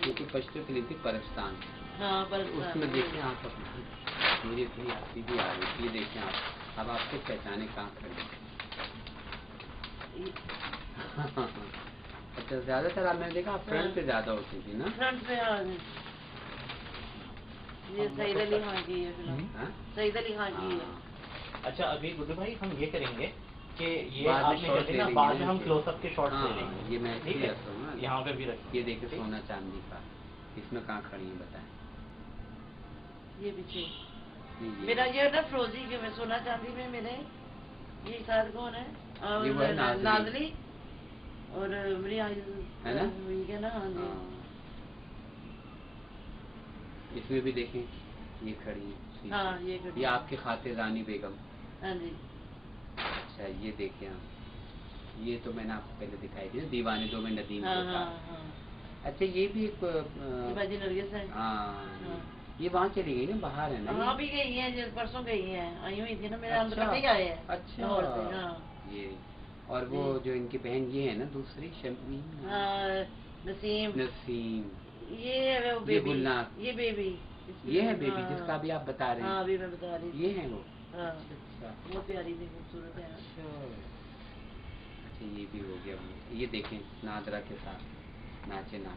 क्योंकि पश्तो फिल्म थी परस्तान। हाँ, उसमें देखें आप अपना, मुझे इतनी हंसी भी आ रही थी। ये देखें आप, अब आपको पहचाने कहाँ खड़े। अच्छा, ज्यादातर आप मैंने देखा आप फ्रंट पे ज्यादा होती थी ना। फ्रंट पे ये सईद अली खान की है फिल्म, सईद अली खान की है। अच्छा, अभी गुड्डू भाई हम ये करेंगे कि ये बाद में आपने शॉट कहते ले ना, लेंगे बाद में ना हम कि- क्लोजअप के शॉट्स हाँ, ले लेंगे। ये मैं ठीक इसलिए है, रखता हूँ ना। यहाँ पे भी रख। ये देखिए सोना चांदी का, इसमें कहाँ खड़ी है बताएं। ये पीछे ये मेरा ये ना फ्रोजी के में सोना चांदी में मेरे ये साथ कौन है, ये वो है नाजली और मेरी है ना? है ना। हाँ जी। इसमें भी देखें ये खड़ी है। हाँ, ये खड़ी ये आपके खातिर रानी बेगम। हाँ जी। अच्छा, ये देखें आप, ये तो मैंने आपको पहले दिखाई थी ना, दीवाने दो में नदीम हाँ, के साथ। हाँ, हाँ। अच्छा, ये भी एक बाजी नरगिस है। हाँ, ये वहाँ चली गई ना, बाहर है ना। हाँ, भी गई है, जिस परसों गई है, आई हुई थी ना, मेरे अच्छा, अंदर ही आए हैं। अच्छा, लाहौर से, हाँ। ये और वो जो इनकी बहन ये है ना दूसरी शमीम, नसीम, ये है वो बेबी, ये बेबी, ये है बेबी जिसका अभी आप बता रहे हैं। हाँ, अभी मैं बता रही थी। ये है वो। हाँ, अच्छा, वो प्यारी थी, खूबसूरत है। अच्छा, ये भी हो गया वो। ये देखें नादरा के साथ नाचे ना।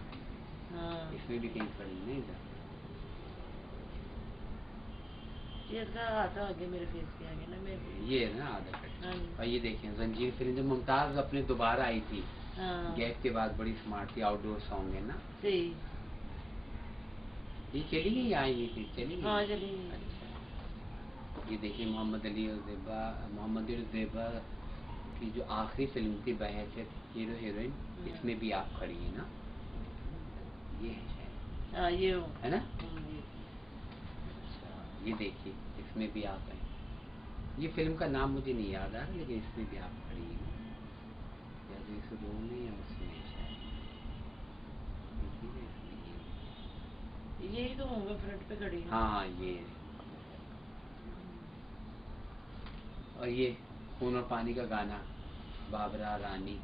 हाँ, इसमें भी कहीं खड़ी नहीं इधर। ये इसका हाथ आगे मेरे फेस के आगे ना, मैं ये है ना आधा कट। हाँ। और ये देखें जंजीर फिल्म जब मुमताज अपने दोबारा आई थी, हाँ, गैप के बाद, बड़ी स्मार्ट थी, आउटडोर सॉन्ग है ना। सही। ये चली गई या आई थी? चली गई। हाँ, चली गई। अच्छा, ये देखिए मोहम्मद अली और ज़ेबा की जो आखिरी फिल्म थी बहैसियत हीरो हीरोइन, इसमें भी आप खड़ी हैं ना। ये है शायद। हाँ, ये है ना। जी। अच्छा, ये देखिए इसमें भी आप हैं। ये फिल्म का नाम मुझे नहीं याद आ रहा, लेकिन इसमें भी आप खड़ी हैं। या जो इस रोल में या उसमें शायद। यही तो हूँ मैं, फ्रंट पे खड़ी हूँ। हाँ, ये और ये खून और पानी का गाना, बाबरा रानी,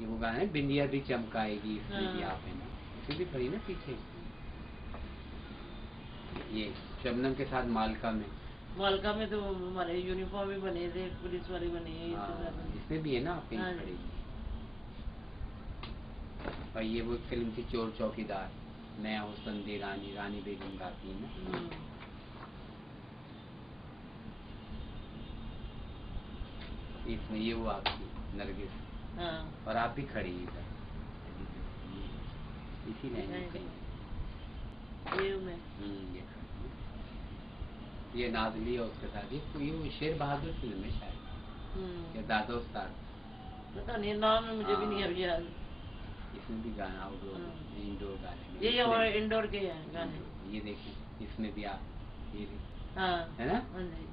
ये वो गाना है, बिंदिया भी चमकाएगी, इसमें भी आप है ना। इसमें भी खड़ी ना पीछे। ये शबनम के साथ मालका में तो हमारे यूनिफॉर्म भी बने थे, पुलिस वाले बने हैं। इसमें भी है ना आप कहीं हाँ, खड़ी। और ये वो फिल्म थी चोर चौकीदार, मैं हुसन दे रानी, रानी बेगम गाती है ना। इसमें ये वो आपकी नरगिस। हाँ, और आप भी खड़ी इधर इसी लाइन पे। ये मैं ये खड़ी है। ये नाजली और उसके साथ ये शेर बहादुर फिल्म है शायद, या दादा उस्ताद, पता नहीं, नाम में मुझे भी नहीं अभी याद। इसमें भी गाना आउटडोर इंडोर गाने। ये और इंडोर के हैं गाने। ये देखिए इसमें भी आप ये हाँ, है ना। हाँ जी।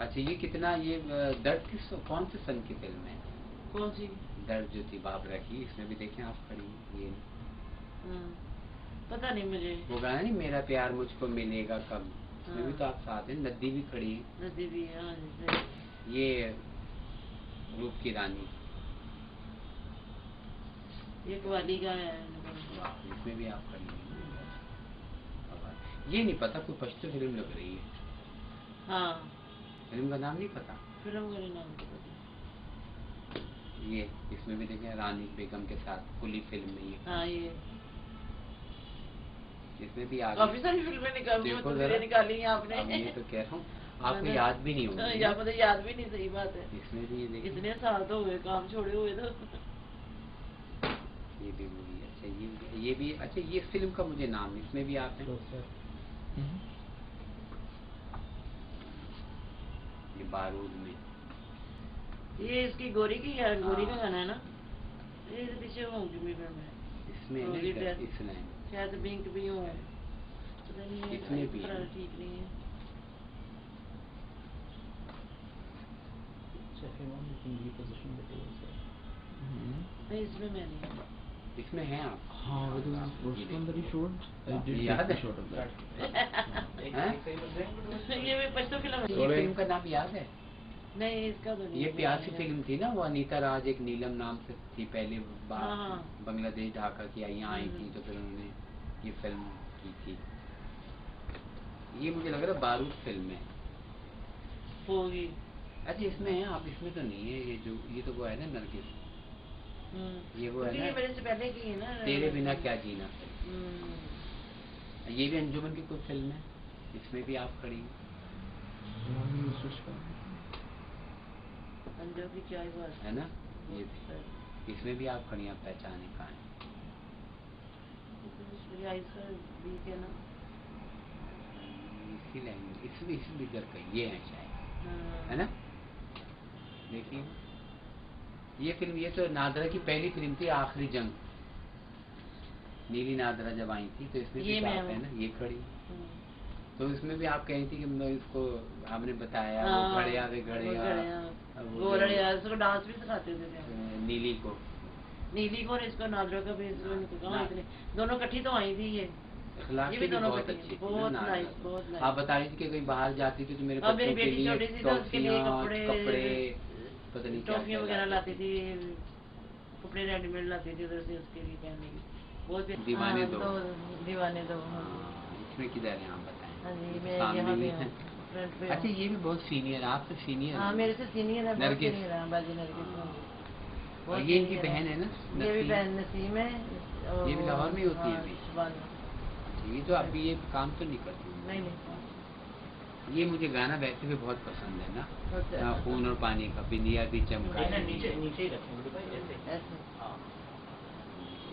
अच्छा, ये कितना, ये दर्द कौन से सन की फिल्म है? कौन सी? दर्द जो थी बाबरा की, इसमें भी देखें आप खड़ी। ये पता नहीं मुझे। वो गाना नहीं, मेरा प्यार मुझको मिलेगा कब, इसमें भी तो आप साथ हैं। नदी भी खड़ी है। नदी भी है, हाँ जी। ये रूप की रानी, ये कवाली का है। इसमें भी आप खड़ी हैं। ये नहीं पता, कोई पश्तो फिल्म लग रही है। हाँ, फिल्म का नाम नहीं पता। फिल्म का नाम तो पता। ये इसमें भी देखें रानी बेगम के साथ कुली फिल्म में। ये हाँ, ये इसमें भी आ काफी सारी फिल्में निकाली हैं आपने। ये तो कह रहा हूँ, आपको याद भी नहीं होगी। या मुझे याद भी नहीं, सही बात है। इसमें भी ये देखिए, कितने साल तो हुए काम छोड़े हुए तो। ये भी मूवी है। अच्छा ये भी अच्छा, ये फिल्म का मुझे नाम, इसमें भी आप हैं? ये बारूद में, ये इसकी गोरी की या गोरी का हाँ। गाना है ना, ये तो पीछे होंगी भी मैं इसमें है ना, गोरी ड्रेस, इस लाइन शायद पिंक भी हो, पता नहीं ये इसमें भी है। ठीक नहीं है। नहीं इसमें मैं नहीं हूँ। इसमें है आप? हाँ, वो तो first one that he showed, I did ये take याद the है? shot of that. हैं? ये भी पश्तो फिल्म ये थोड़े- फिल्म का नाम याद है? नहीं इसका तो नहीं, ये प्यासी फिल्म थी ना, वो अनीता राज एक नीलम नाम से थी पहले बार, हाँ। बांग्लादेश ढाका की यहाँ आई थी, तो फिर उन्होंने ये फिल्म की थी। ये मुझे लग रहा है बारूद फिल्म है। होगी। अच्छा इसमें है आप? इसमें तो नहीं है, ये तो वो है ना नरगिस, ये वो है क्योंकि ना ये मेरे से पहले की है ना, तेरे बिना क्या जीना। हम्म। ये भी अंजुमन की कोई फिल्म है, इसमें भी आप खड़ी हैं। अंजू की क्या ही बात है ना, ये भी इसमें भी आप खड़ी हैं, पहचाने कहाँ हैं? मेरी आइज का वीक है ना। इसी लैंग्वेज, इसमें इधर का ये है शायद, हाँ। है ना? देखिए ये फिल्म, ये तो नादरा की पहली फिल्म थी, आखिरी जंग। नीली नादरा जब आई थी तो इसमें भी ये तो मैं आप है ना, ये खड़ी। हम्म। तो इसमें भी आप कही थी कि मैं इसको, आपने बताया हाँ, वो घड़िया वे घड़िया, वो गोरड़िया, इसको डांस भी सिखाते थे। नीली को, नीली को और इसको नादरा का भी, इसको इनको कहाँ ना। इतने दोनों इकट्ठी तो आई थी ये। इखलास ये की भी भी दोनों बहुत कटी अच्छी हैं, थी ना बहुत नादरा नाइस, तो। बहुत नाइस। आप बता रही थी कि कहीं बाहर जाती थी तो मेरे अब मेरी बच्चों के बेटी लिए छोटी सी तो उसके लिए टॉफियाँ, कपड़े, पता नहीं क्या टॉफियाँ क्या वगैरह लाती लाती थी, कपड़े रेडीमेड लाती थी उधर से उसके लिए पहनने की। बहुत दीवाने दो। दीवाने दो। हाँ, इसमें किधर है आप बताएं? हाँ जी, मैं सामने यहाँ ही पे है। हूँ, फ्रंट पे अच्छा हूँ। ये भी बहुत सीनियर, आपसे सीनियर हाँ मेरे से सीनियर है, बहुत नरगिस। सीनियर है बाजी नरगिस। हाँ। बहुत और ये इनकी senior बहन है ना, ये भी नसीम? बहन नसीम है। ये भी लाहौर में ही होती है हाँ, अभी? शबाना। ये तो अभी ये काम तो नहीं करती। नहीं नहीं। ये मुझे गाना वैसे भी बहुत पसंद है ना, अच्छा। खून और पानी का, बिंदिया भी चमका। नीचे नीचे ही रखेंगे भाई, ऐसे। ऐसे। हाँ।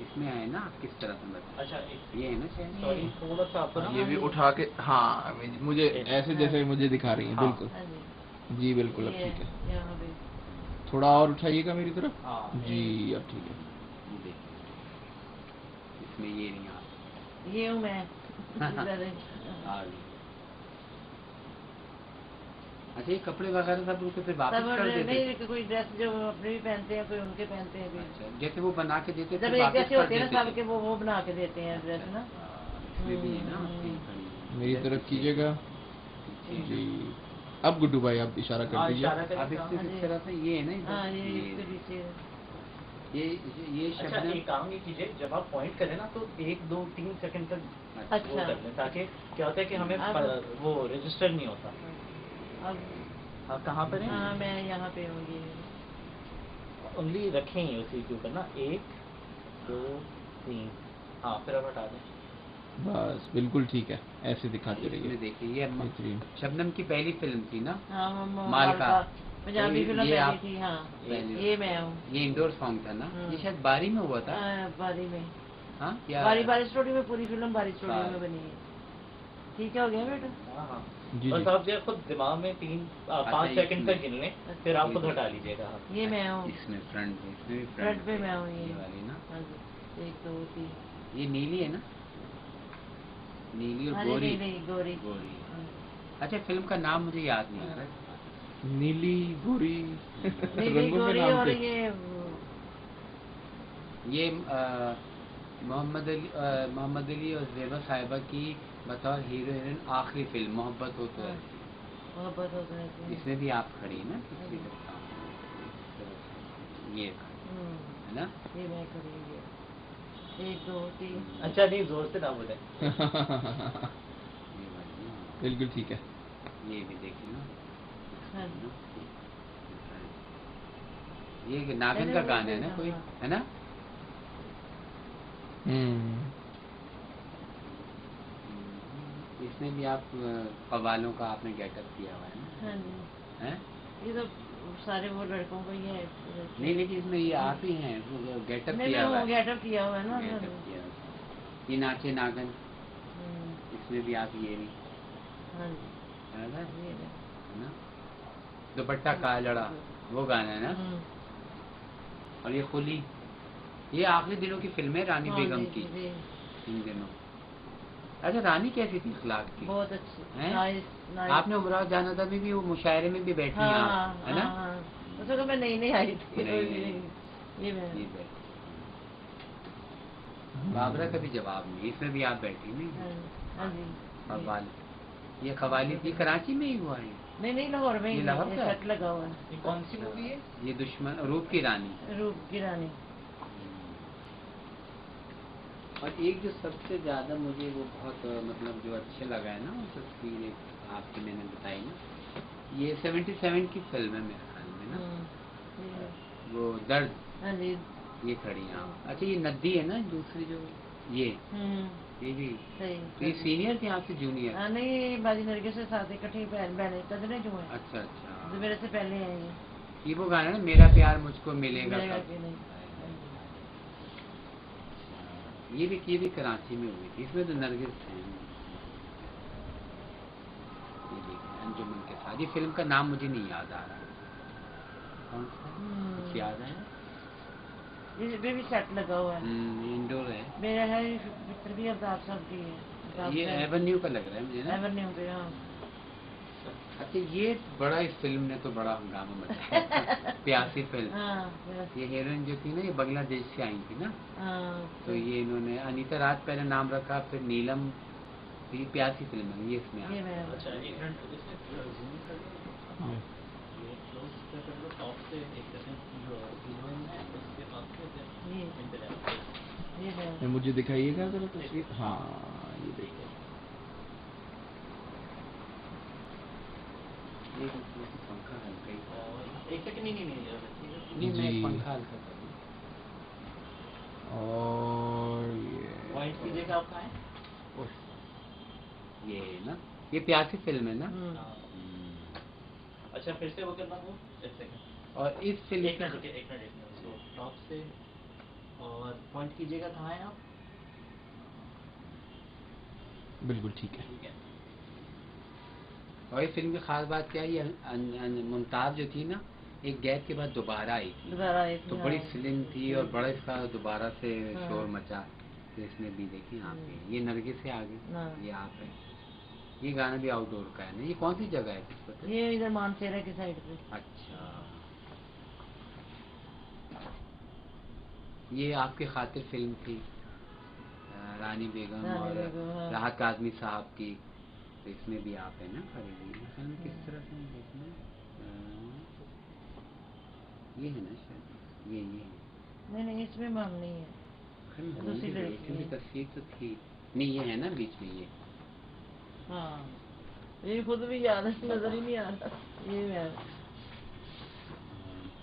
इसमें है ना, आप किस तरह से बताएं? अच्छा ये है ना शायद? सॉरी, थोड़ा सा आपको ना ये भी उठा के, हाँ मुझे ऐसे जैसे मुझे दिखा रही है। हाँ। बिल्कुल हाँ जी। जी, बिल्कुल अब ये ठीक है। यहाँ पे। थोड़ा और उठाइएगा मेरी तरफ। हाँ। जी अब ठीक है। ये देखिए, इसमें ये नहीं आ ये हूँ मैं। इधर है। आ गई। अच्छा ये कपड़े वगैरह सब उनको फिर वापस सब कर देते? नहीं, कोई ड्रेस जो अपने भी पहनते हैं, कोई उनके पहनते हैं। अच्छा, जैसे वो बना के देते जब फिर एक वापस जैसे कर होते हैं ना देते सबके, वो बना के देते हैं ड्रेस ना। इसमें भी है ना आपकी खड़ी। मेरी इधर तरफ पीछे। कीजिएगा पीछे। जी। अब गुड्डू भाई आप इशारा हाँ, कर दीजिए। इशारा करें। अब इससे हाँ किस जी। तरह से ये है ना इधर? हाँ ये इसके पीछे। ये अच्छा शब्द एक काम ये कीजिए, जब आप पॉइंट करें ना तो 1 2 3 सेकंड तक अच्छा। वो कर लें, ताकि क्या होता है कि हमें अब- वो रजिस्टर नहीं होता। अब आप कहाँ पर हैं? हाँ मैं यहाँ पे होंगी। उंगली रखें ही उसी के ऊपर ना, 1 2 3। हाँ फिर अब हटा दें। बस बिल्कुल ठीक है, ऐसे दिखाते इसमें रहिए। देखिए ये बेहतरीन। शबनम की पहली फिल्म थी ना, हाँ मालका। पंजाबी फिल्म ये पहली आप थी। हाँ पहले- ये मैं हूँ। ये इंडोर सॉन्ग था ना, ये शायद बारी में हुआ था। बारी में। हाँ या बारी स्टूडियो में, पूरी फिल्म बारी स्टूडियो में बारी। बनी है। ठीक है, हो गया बेटा। हाँ हाँ जी, बस जी। आप जो खुद दिमाग में 5 ये सेकंड तक इसमें- गिन लें, फिर आप खुद ये- हटा लीजिएगा। हाँ। ये मैं हूँ। इसमें फ्रंट में, इसमें भी फ्रंट पे मैं हूँ। ये वाली ना, हाँ जी। 1 2 3। ये नीली है ना, नीली और अरे गोरी। नहीं गोरी। गोरी। अच्छा फिल्म का नाम मुझे याद नहीं आ रहा। नीली गोरी नीली रंगों के गोरी नाम और थे। ये मोहम्मद अली और ज़ेबा साहिबा की बतौर हीरो हीरोइन आखिरी फिल्म मोहब्बत हो तो है। मोहब्बत हो तो ऐसे। इसमें भी आप खड़ी हैं ना किसी तरह से। ये है ना, ये मैं करूँगी। 1 2 3। अच्छा नहीं, जोर से ना बोले। ये वाली ना, बिल्कुल ठीक है। ये भी देखिए ना। हाँ। ये नागिन का गाना है ना कोई, है ना? इसमें भी आप कव्वालों का आपने गेटअप किया हुआ है ना? हाँ जी। हैं? ये तो सारे वो लड़कों को ही है। नहीं लेकिन इसमें ये आप ही हैं, गेटअप नहीं, किया हुआ है। गेटअप किया हुआ है ना। गेटअप किया हुआ है। ये नाचे नागन, इसमें भी आप ये भी हाँ जी, याद है ये है। ना, दुपट्टा का लड़ा, वो गाना है ना। और ये खुली, ये आखिरी दिनों की फिल्म है रानी हाँ बेगम जी, की, जी, इन दिनों। अच्छा, रानी कैसी थी अखलाक की? बहुत अच्छी, हैं? Nice, nice. आपने उमराव जाना था भी वो मुशायरे में भी बैठी हैं हाँ, आप, है ना? हाँ, उसमें तो मैं नई आई थी। नहीं, ये मैं ये बैठी। बाबरा का भी जवाब नहीं, इसमें भी आप बैठी नहीं। हाँ जी। कव्वाल, ये कव्वाली थी, कराची में ही हुआ है। नहीं, लाहौर में ये ही लाहौर का है? सेट लगा हुआ है। ये कौन सी मूवी है? ये दुश्मन, रूप की रानी। रूप की रानी। और एक जो सबसे ज्यादा मुझे वो बहुत मतलब जो अच्छे लगा है ना, वो तस्वीर एक आपकी मैंने बताई ना, ये 77 की फिल्म है मेरे ख्याल में ना, वो दर्द। हाँ जी। ये खड़ी हैं आप। अच्छा, ये नदी है ना दूसरी जो, ये भी सही। तो ये सीनियर थे आपसे जूनियर? हाँ, नहीं, बाजी नरगिस से साथ इकट्ठी बहने कजने जो है। अच्छा अच्छा, जो मेरे से पहले आई है। ये वो गाना है ना, मेरा प्यार मुझको मिलेगा मिलेगा कब। कि नहीं। ये भी कराची में हुई थी, इसमें तो नरगिस थे। ये देखिए अंजुमन के साथ, ये फिल्म का नाम मुझे नहीं याद आ रहा, कौन सा कुछ याद है? इसमें भी सेट लगा हुआ है। इंडोर है मेरा है पिक्चर भी अल्ताफ साहब की है। ये एवेन्यू का लग रहा है मुझे ना। एवेन्यू पे, हाँ। अच्छा, ये बड़ा, इस फिल्म ने तो बड़ा हंगामा मचाया। प्यासी फिल्म। हाँ, ये हीरोइन जो थी ना, ये बांग्लादेश से आई थी ना, हाँ। तो ये इन्होंने अनीता राज पहले नाम रखा, फिर नीलम, तो ये प्यासी फिल्म है, ये इसमें ये मैं अच्छा, एक मिनट इसे zoom कर लो। ये close कर लो, top से एक सेकंड, जो हीरोइन है उसके पास से ये इंतजार। मैं ये मुझे दिखाइएगा जरा तस्वीर। हाँ, ये देखो। ये पंखा हल्का ही था। और एक सेकंड, नहीं नहीं, मैं जी। पंखा हल्का कर दूं। और ये पॉइंट कीजिएगा आप कहाँ है? ये ना, ये प्यासी फिल्म है ना। हाँ। अच्छा, फिर से वो करना हो, एक सेकंड। और इस फिल्म एक मिनट रुकिए, एक मिनट उसको टॉप से और पॉइंट कीजिएगा कहाँ है आप। बिल्कुल ठीक है। ठीक है। और इस फिल्म की खास बात क्या है, ये मुमताज जो थी ना, एक गैप के बाद दोबारा आई थी, दोबारा आई थी, तो हाँ। बड़ी फिल्म थी और बड़ा इसका दोबारा से हाँ। शोर मचा, तो इसमें भी देखिए आप हैं। ये नरगिस से आगे, हाँ। ये आप है। ये गाना भी आउटडोर का है ना, ये कौन सी जगह है कुछ पता है? ये इधर मानसेरा की साइड पे। अच्छा, ये आपकी खातिर फिल्म थी रानी बेगम रानी और बेगम, हाँ। राहत काज़मी साहब की, तो इसमें भी आप है ना खड़ी हुई। फिल्म किस तरह से हम देखना, ये है ना शायद, ये है। नहीं, इसमें माम नहीं है। खैर मैं दूसरी भूल गई, लड़की क्योंकि है। तस्वीर तो थी नहीं, ये है ना बीच में ये। हाँ, ये खुद भी याद है, नजर ही नहीं आ रहा। ये मैं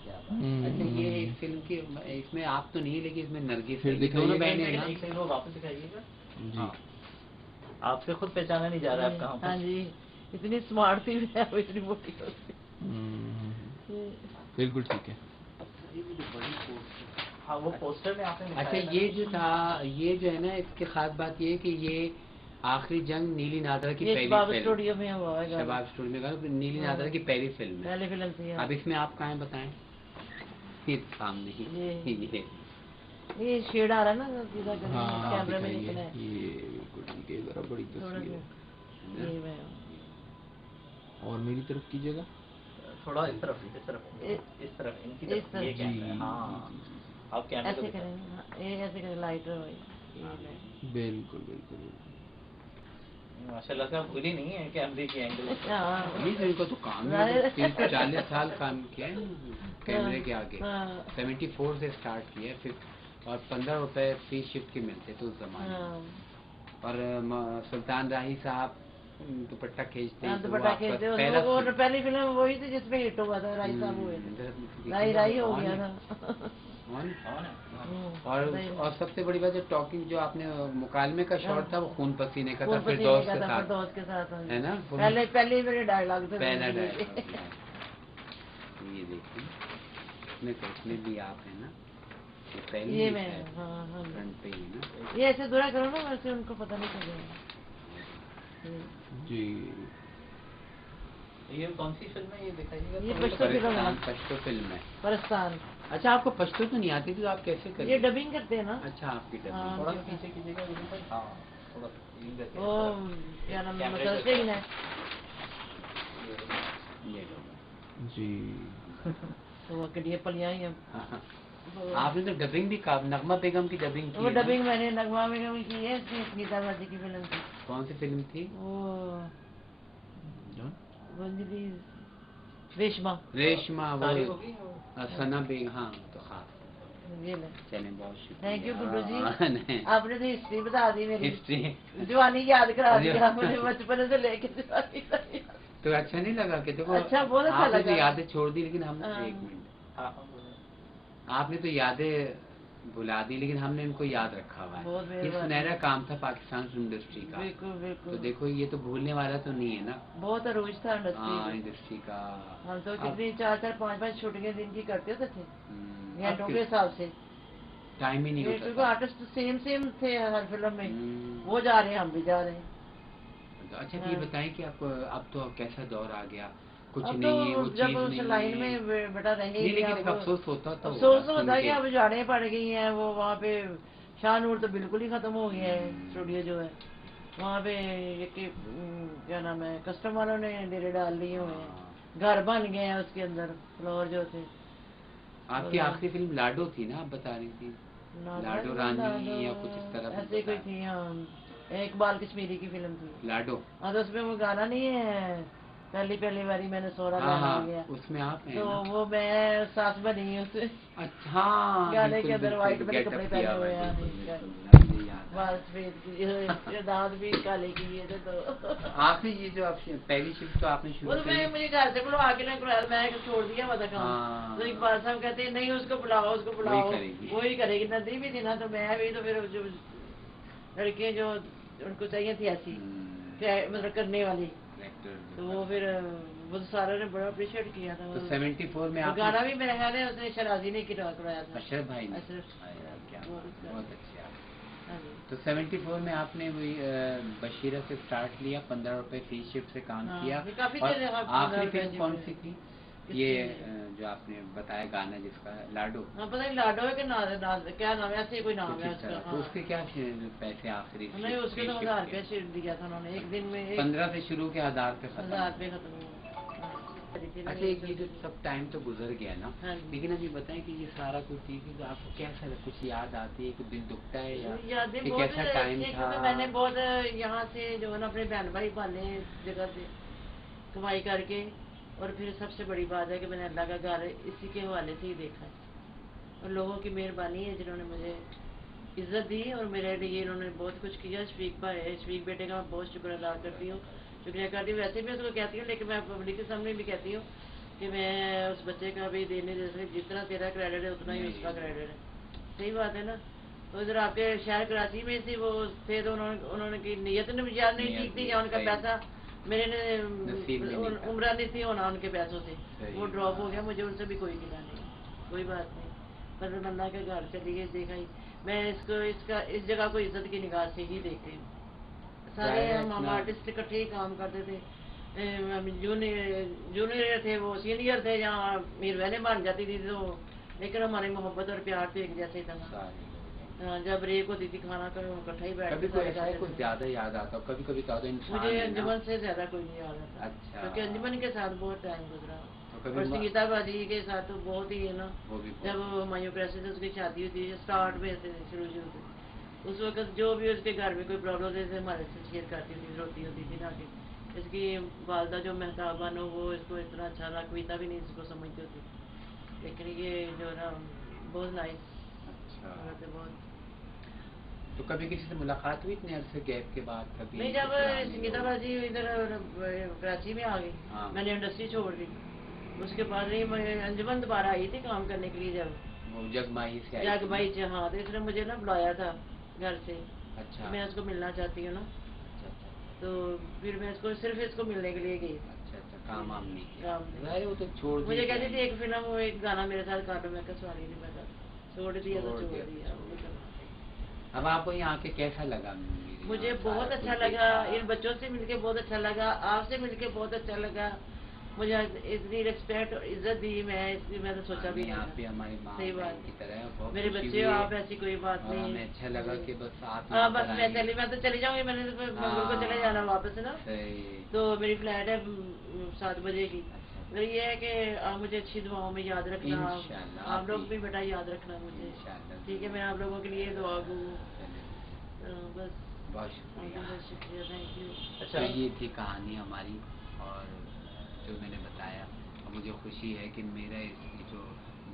क्या बात। अच्छा, ये इस फिल्म की, इसमें आप तो नहीं, लेकिन इसमें नरगिस फिर है, ये दिखाइएगा। दोनों बहनें हैं ना। एक सेकंड, वो वापस दिखाइएगा। जी। हाँ। आपसे खुद पहचाना नहीं जा रहा है आप कहाँ हाँ पर। जी, इतनी स्मार्ट थी मैं, वो इतनी मोटी हो गई। बिल्कुल ठीक है। ये भी जो बड़ी पोस्ट है। हाँ, वो पोस्टर में आपने दिखाया अच्छा, था। ये जो था, ये जो है ना, इसकी खास बात ये है कि ये आखिरी जंग नीली नादरा की ये पहली शबाब फिल्म, स्टूडियो में हुआ है गाना। शबाब स्टूडियो में गाना, नीली हाँ। नादरा की पहली फिल्म है। पहले फिल्म थी, हाँ। अब इसमें आप कहाँ हैं बताएं? ये सामने ही ये शेड आ रहा है ना सीधा करके, हाँ, कैमरे में दिखाइए। दिखना है। ये बिल्कुल ठीक है, जरा बड़ी थोड़ा तस्वीर सा है। ये मैं और मेरी तरफ कीजिएगा। थोड़ा इस तरफ, इस तरफ, इस तरफ, इनकी इस तरफ, ये तरफ। कैमरा है। जी, हाँ, आप कैमरे को ऐसे दिखाएं। करेंगे, हाँ, ये ऐसे करें, लाइटर हो ये मैं। बिल्कुल बिल्कुल। माशाल्लाह से आप भूली नहीं है कैमरे की एंगल। हाँ। नहीं तो इनको तो काम है, 40 साल काम किया है कैमरे के आगे। हाँ। 74 से स्टार्ट किया है, फिर और 15 रुपए फीस शिफ्ट के मिलते थे उस जमाने में। हाँ। और सुल्तान राही साहब दुपट्टा खींचते हैं, तो वो दुपट्टा आपका खींचते, पहला वो पहली फिल्म वही थी जिसमें हिट हुआ था, राई साहब हुए थे। राई हो गया था। कौन है? और सबसे बड़ी बात, जो टॉकिंग, जो आपने मुकालमे का शॉट था, वो खून पसीने का था, खून फिर पसीने दोस्त का के था, साथ, फिर दोस्त के साथ, हाँ। है ना? पहले मेरे डायलॉग थे। पहला डायलॉग। ये देखिए, इसमें तो इसमें भी आप है ना, ये पहले ये ही मैं है, हाँ हाँ फ्रंट पे ही ना। ये ऐसे दूरा करो ना, वैसे उनको पता नहीं चलेगा। जी। ये कौन सी फिल्म है ये दिखाइएगा? ये थोड़ा पश्तो सा। फिल्म है। पश्तो फिल्म है। परस्तान। अच्छा, आपको पश्तो तो नहीं आती, तो आप कैसे करते? ये डबिंग करते हैं ना। अच्छा, आपकी हाँ, डबिंग। थोड़ा सा पीछे कीजिएगा विनोद भाई। हाँ, थोड़ा सा यूं करके वो थोड़ा। क्या नाम है, कैमरे मतलब पे- सिंह है। ये लो। जी। तो वो कड़िया पलियाँ ही हैं। आपने तो डबिंग भी नगमा बेगम की डबिंग की वो है ना? डबिंग मैंने नगमा बेगम की है, इसकी गीता बाजी की फिल्म थी। कौन सी फिल्म थी? वो जी रेशमा। रेशमा, सारी वो होगी सना बेग, हाँ तो खास। ये ले। चले, बहुत शुक्रिया। थैंक यू गुड्डू जी, नहीं। आपने तो हिस्ट्री बता दी मेरी। हिस्ट्री जवानी याद करा दिया मुझे, बचपन से लेके जवानी तक। तो अच्छा नहीं लगा कि देखो, अच्छा, बहुत अच्छा आपने लगा। तो यादें छोड़ दी, लेकिन हम हाँ। एक मिनट, हाँ, आपने तो यादें भुला दी, लेकिन हमने इनको याद रखा हुआ बहुत है। ये मेहरबानी। सुनहरा काम था पाकिस्तान फिल्म इंडस्ट्री का। बिल्कुल बिल्कुल। तो देखो, ये तो भूलने वाला तो नहीं है ना। बहुत अरूज था हाँ, इंडस्ट्री इंडस्ट्री का। हम तो अब- कितनी 4-4 5-5 छुट्टियां दिन की करते होते थे अब घंटों के हिसाब से। टाइम ही नहीं ये होता क्योंकि था। आर्टिस्ट सेम थे हर फिल्म में। हम्म। वो जा रहे हैं, हम भी जा रहे हैं। अच्छा, हाँ। ये बताएं कि आप अब तो कैसा दौर आ गया, कुछ अब नहीं है, तो वो जब चीज उस नहीं लाइन है। में बेटा रहे नहीं, ही लेकिन अब एक अफसोस होता तो अफसोस होगा, होता है कि सुन अब जाने पड़ गई हैं वो। वहाँ पे शाहनूर तो बिल्कुल ही खत्म हो गया है। हम्म। स्टूडियो जो है वहाँ पे क्या नाम है, कस्टम वालों ने डेरे डाल लिए हुए हैं, घर बन गए हैं उसके अंदर फ्लोर जो थे। आपकी आखिरी फिल्म लाडो थी ना, आप बता रही थी? लाडो रानी या कुछ इस तरह कुछ ऐसे कोई बताया। थी हाँ, एक बाल कश्मीरी की फिल्म थी लाडो। हाँ। तो उसमें वो गाना नहीं है, पहली पहली बारी मैंने सोरा हाँ गाना हाँ, हो गया, उसमें आप हैं तो ना? वो मैं सास बनी हूँ उसमें। अच्छा, हाँ, गाने के बिल्कुल अंदर व्हाइट बिल्कुल, मैंने गेटअप कपड़े किया पहने हुआ हुए है, हैं। बिल्कुल बिल्कुल, मुझे याद है। बाल सफेद किए, दांत भी काले किए थे। तो आपने ये जो आप पहली शिफ्ट तो आपने शुरू वो तो मैं मुझे घर से बुलवा के ना करवाया, मैं छोड़ दिया हुआ था काम। हाँ। तो इकबाल साहब कहते हैं नहीं उसको बुलाओ, उसको बुलाओ, करेगी। वही करेगी। नदी भी थी ना, तो मैं भी, तो फिर जो लड़कियां जो उनको चाहिए थी ऐसी मतलब करने वाली, तो वो फिर वो तो सारा ने बड़ा अप्रिशिएट किया था। तो 74 में आप गाना भी मेरा ख्याल है उसने शराजी ने कराया था। अशरफ भाई ने। अशरफ। क्या बहुत बात, अच्छा। बहुत अच्छे आप। हाँ जी। तो 74 में आपने वही बशीरा से स्टार्ट लिया, 15 रुपए फी शिफ्ट से काम हाँ, किया। ये काफी और देर रहा, 15 आखिरी रुपए फिल्म कौन सी थी? किसकी? ये जो आपने बताया गाना जिसका लाडो। हाँ, पता नहीं लाडो है कि क्या नाम है, ऐसे ही कोई नाम कुछ है इस तरह। उसका। तो हाँ। उसके क्या पैसे आखिरी? नहीं, उसके तो 1000 रुपया शेयर दिया था उन्होंने एक दिन में। 15 से शुरू के 1000 पे खत्म। 1000 रुपये खत्म हुआ। अच्छा, एक ये जो सब टाइम तो गुजर गया ना, हाँ जी। लेकिन अभी बताएं कि ये सारा कुछ चीज़ है, तो आपको कैसा लगा? कुछ याद आती है, कुछ दिल दुखता है, या यादें कि बहुत कैसा टाइम अच्छी हैं, था? क्योंकि मैंने बहुत यहाँ से जो है ना अपने बहन भाई पाले जगह से कमाई करके। और फिर सबसे बड़ी बात है कि मैंने अल्लाह का घर इसी के हवाले से ही देखा है, और लोगों की मेहरबानी है जिन्होंने मुझे इज्जत दी और मेरे लिए इन्होंने बहुत कुछ किया। शफीक भाई, शफीक बेटे का मैं बहुत शुक्र अदा करती हूँ, शुक्रिया करती हूँ। वैसे भी उसको कहती हूँ, लेकिन मैं पब्लिक के सामने भी कहती हूँ कि मैं उस बच्चे का भी देने जैसे जितना तेरा क्रेडिट है उतना ही उसका क्रेडिट है। सही बात है ना। तो इधर आपके शहर कराची में थी वो थे, तो उन्होंने की नीयत ने याद नहीं ठीक थी, या उनका पैसा मेरे ने उम्र नहीं थी होना उनके पैसों से, वो ड्रॉप हो गया। मुझे उनसे भी कोई गिला नहीं, कोई बात नहीं। पर अल्लाह के घर चली गई, देखा ही मैं इसको इस जगह को इज्जत की निगाह से ही देखती हूँ। सारे हम आर्टिस्ट इकट्ठे ही काम करते थे, जूनियर थे वो सीनियर थे, जहाँ मीर बहने बन जाती थी, तो लेकिन हमारी मोहब्बत और प्यार तो एक जैसे ही था। जब ब्रेक होती थी खाना का इकट्ठा ही बैठ कभी कोई ऐसा है कुछ ज्यादा याद आता हो? कभी कभी तो इंसान मुझे है ना। अंजुमन से ज्यादा कोई नहीं याद आता। अच्छा। क्योंकि अंजुमन के साथ बहुत टाइम गुजरा, तो कभी और संगीता बाजी के साथ तो बहुत ही है ना। वो भी जब हुमायूं प्रेस से उसकी शादी हुई थी, स्टार्ट में से शुरू से उस वक्त जो भी उसके घर में कोई प्रॉब्लम होती थी हमारे से शेयर करती थी, रोती होती थी ना कि इसकी वालदा जो मेहताब बानो वो इसको इतना अच्छा ना, कविता भी नहीं इसको समझती होती, लेकिन ये जो ना बहुत नाइस। अच्छा। बहुत। तो कभी किसी से मुलाकात हुई इतने अरसे गैप के बाद? कभी नहीं, जब संगीता बाजी इधर कराची में आ गई, हाँ। मैंने इंडस्ट्री छोड़ दी, उसके बाद ही मैं अंजुमन दोबारा आई थी काम करने के लिए, जब वो जगमाही से आई थी। जगमाही से। हाँ, तो इसने मुझे ना बुलाया था घर से। अच्छा। मैं उसको मिलना चाहती हूँ ना, अच्छा। तो फिर मैं इसको सिर्फ इसको मिलने के लिए गई। अच्छा। अच्छा, काम वाम नहीं किया। काम नहीं। अरे वो तो छोड़ मुझे दिया कहती थी एक फिल्म वो एक गाना मेरे साथ काटो, मैं कहा सॉरी नहीं, मैं छोड़ दिया तो छोड़ दिया। अब आपको यहाँ के कैसा लगा? मुझे बहुत अच्छा लगा, इन बच्चों से मिलके बहुत अच्छा लगा, आपसे मिलके बहुत अच्छा लगा। मुझे इतनी रिस्पेक्ट और इज्जत दी, मैंने सोचा भी नहीं। आप भी हमारी माँ सही बात की तरह बहुत मेरे खुशी बच्चे हुई है। आप, ऐसी कोई बात और नहीं। हमें अच्छा लगा कि बस आप हाँ बस मैं तो चली जाऊंगी, मैंने तो मंगल को चले जाना वापस ना। सही। तो मेरी फ्लाइट है 7 बजे की। अच्छा। तो ये है कि आप मुझे अच्छी दुआओं में याद रखना, इंशाल्लाह आप लोग भी बेटा याद रखना मुझे। इंशाल्लाह। ठीक है, मैं आप लोगों के लिए दुआ गो। बस बहुत शुक्रिया। बहुत शुक्रिया, थैंक यू। अच्छा, ये थी कहानी हमारी, और जो मैंने बताया, और मुझे खुशी है कि मेरा ये जो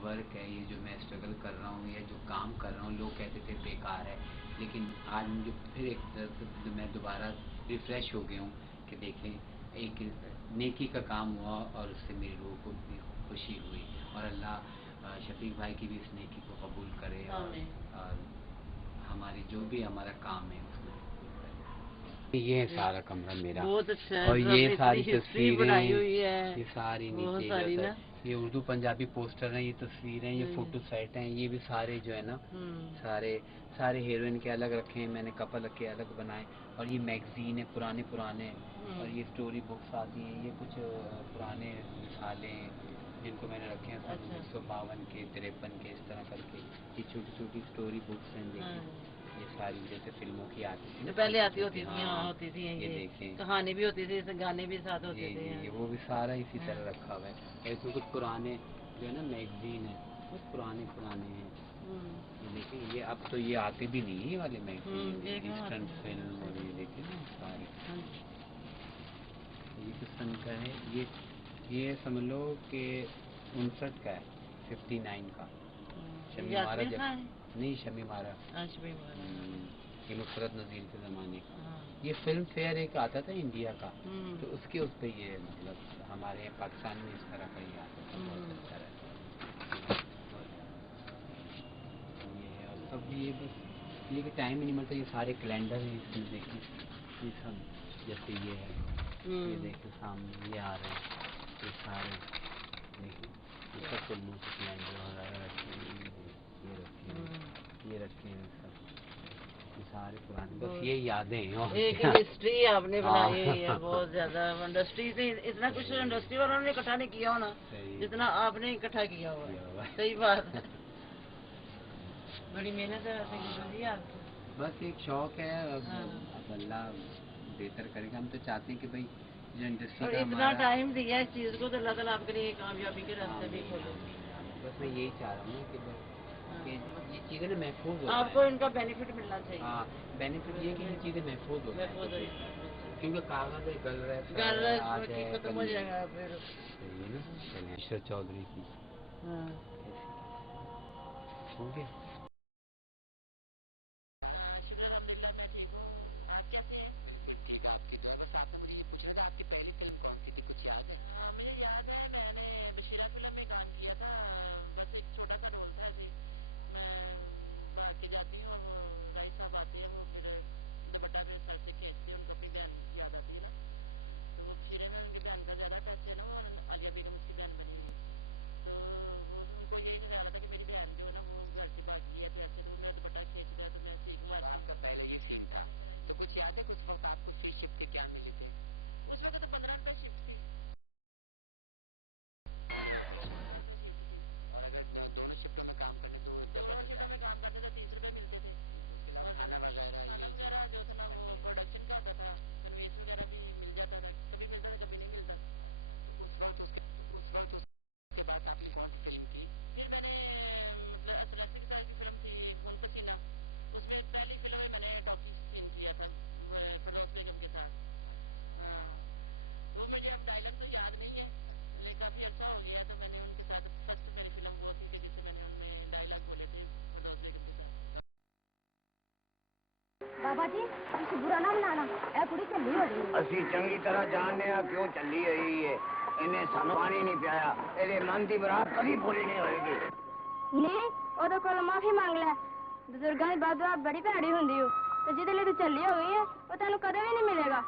वर्क है, ये जो मैं स्ट्रगल कर रहा हूँ, या जो काम कर रहा हूँ, लोग कहते थे बेकार है, लेकिन आज मुझे फिर एक तरह मैं दोबारा रिफ़्रेश हो गया हूँ कि देखें एक नेकी का काम हुआ और उससे मेरी रूह को भी खुशी हुई, और अल्लाह शफीक भाई की भी इस नेकी को कबूल करे, और हमारी जो भी हमारा काम है उसको कबूल करे। ये है सारा कमरा मेरा, बहुत अच्छा है, और ये सारी हिस्ट्री बनाई हुई तस्वीरें, है, ये सारी बहुत नीचे सारी ना। ये उर्दू पंजाबी पोस्टर हैं, ये तस्वीरें, ये फोटो सेट हैं, ये भी सारे जो है ना, सारे हीरोइन के अलग रखे हैं मैंने, कपल के अलग बनाए, और ये मैगजीन है पुराने, और ये स्टोरी बुक्स आती हैं, ये कुछ पुराने मिसालें जिनको मैंने रखे हैं 1952 के 53 के, इस तरह करके ये छोटी स्टोरी बुक्स हैं। देखिए ये सारी जैसे फिल्मों की आती थी, तो पहले आती होती थी, हाँ, होती थी ये देखें, कहानी भी होती थी, गाने भी साथ होते थे। ये वो भी सारा इसी तरह रखा हुआ है। इसमें कुछ पुराने जो है ना मैगजीन है, कुछ पुराने हैं। ये देखिए, ये अब तो ये आते भी नहीं है ये वाले मैगजीन, ईस्टर्न फिल्म, और ये देखिए ना सारे, ये किस सन का है, ये समझ लो कि 59 का है, 59 का। शमी मारा जब नहीं, शमी मारा ये नुसरत नज़ीर के ज़माने का। ये फिल्म फेयर एक आता था इंडिया का, तो उसके उस पर ये मतलब हमारे यहाँ पाकिस्तान में इस तरह का ये आता था, बहुत अच्छा रहता है। ये है, और सब ये बस ये कि टाइम ही नहीं मिलता, ये सारे कैलेंडर हैं इसमें देखिए, ये सब जैसे ये है, ये देखिए सामने ये आ रहे हैं, ये सारे देखिए, ये सब फिल्मों के कैलेंडर वगैरह रखे हैं, ये रखे हैं सब, ये सारे पुराने, बस ये यादें हैं। एक हिस्ट्री आपने बनाई हुई है बहुत ज्यादा। इंडस्ट्री से इतना कुछ इंडस्ट्री वालों ने इकट्ठा नहीं किया होना जितना आपने इकट्ठा किया हुआ। सही बात है, बड़ी मेहनत है वैसे गुरुजी आपकी। बस एक शौक है, अब अल्लाह बेहतर करेगा। हम तो चाहते हैं कि भाई जो इंडस्ट्री और का इतना टाइम दिया इस चीज को, तो अल्लाह ताला आपके लिए कामयाबी के रास्ते भी खोले। बस मैं यही चाह रहा हूँ ना कि ये चीज़ें ना महफूज हो आपको इनका बेनिफिट मिलना चाहिए। हाँ, बेनिफिट ये कि ये चीज़ें महफूज हो जाए, क्योंकि कागज़ गल खत्म हो जाएगा फिर। सही है ना। चलें, इशरत चौधरी की हो गया। बाबा जी तुसी बुरा ना मनाना, ए कुड़ी चली हो गई। ਅਸੀਂ ਚੰਗੀ ਤਰ੍ਹਾਂ ਜਾਣਦੇ ਆ ਕਿਉਂ ਚੱਲੀ ਹੋਈ ਏ। ਇਹਨੇ ਸਾਨੂੰ ਪਾਣੀ ਨਹੀਂ ਪਿਆਇਆ, ਇਹਦੇ ਮਨ ਦੀ ਬਰਾਤ ਕਦੀ ਪੂਰੀ ਨਹੀਂ ਹੋਏਗੀ। ਨਹੀਂ ਉਹਦੇ ਕੋਲ ਮਾਫੀ ਮੰਗ ਲੈ, ਬਜ਼ੁਰਗਾਂ ਦੀ ਬਦਦੁਆ ਬੜੀ ਭੈੜੀ ਹੁੰਦੀ ਓ, ਤੇ ਜਿਹਦੇ ਲਈ ਤੂੰ ਚੱਲੀ ਹੋ ਗਈ ਹੈ ਉਹ ਤੈਨੂੰ ਕਦੇ ਵੀ ਨਹੀਂ ਮਿਲੇਗਾ।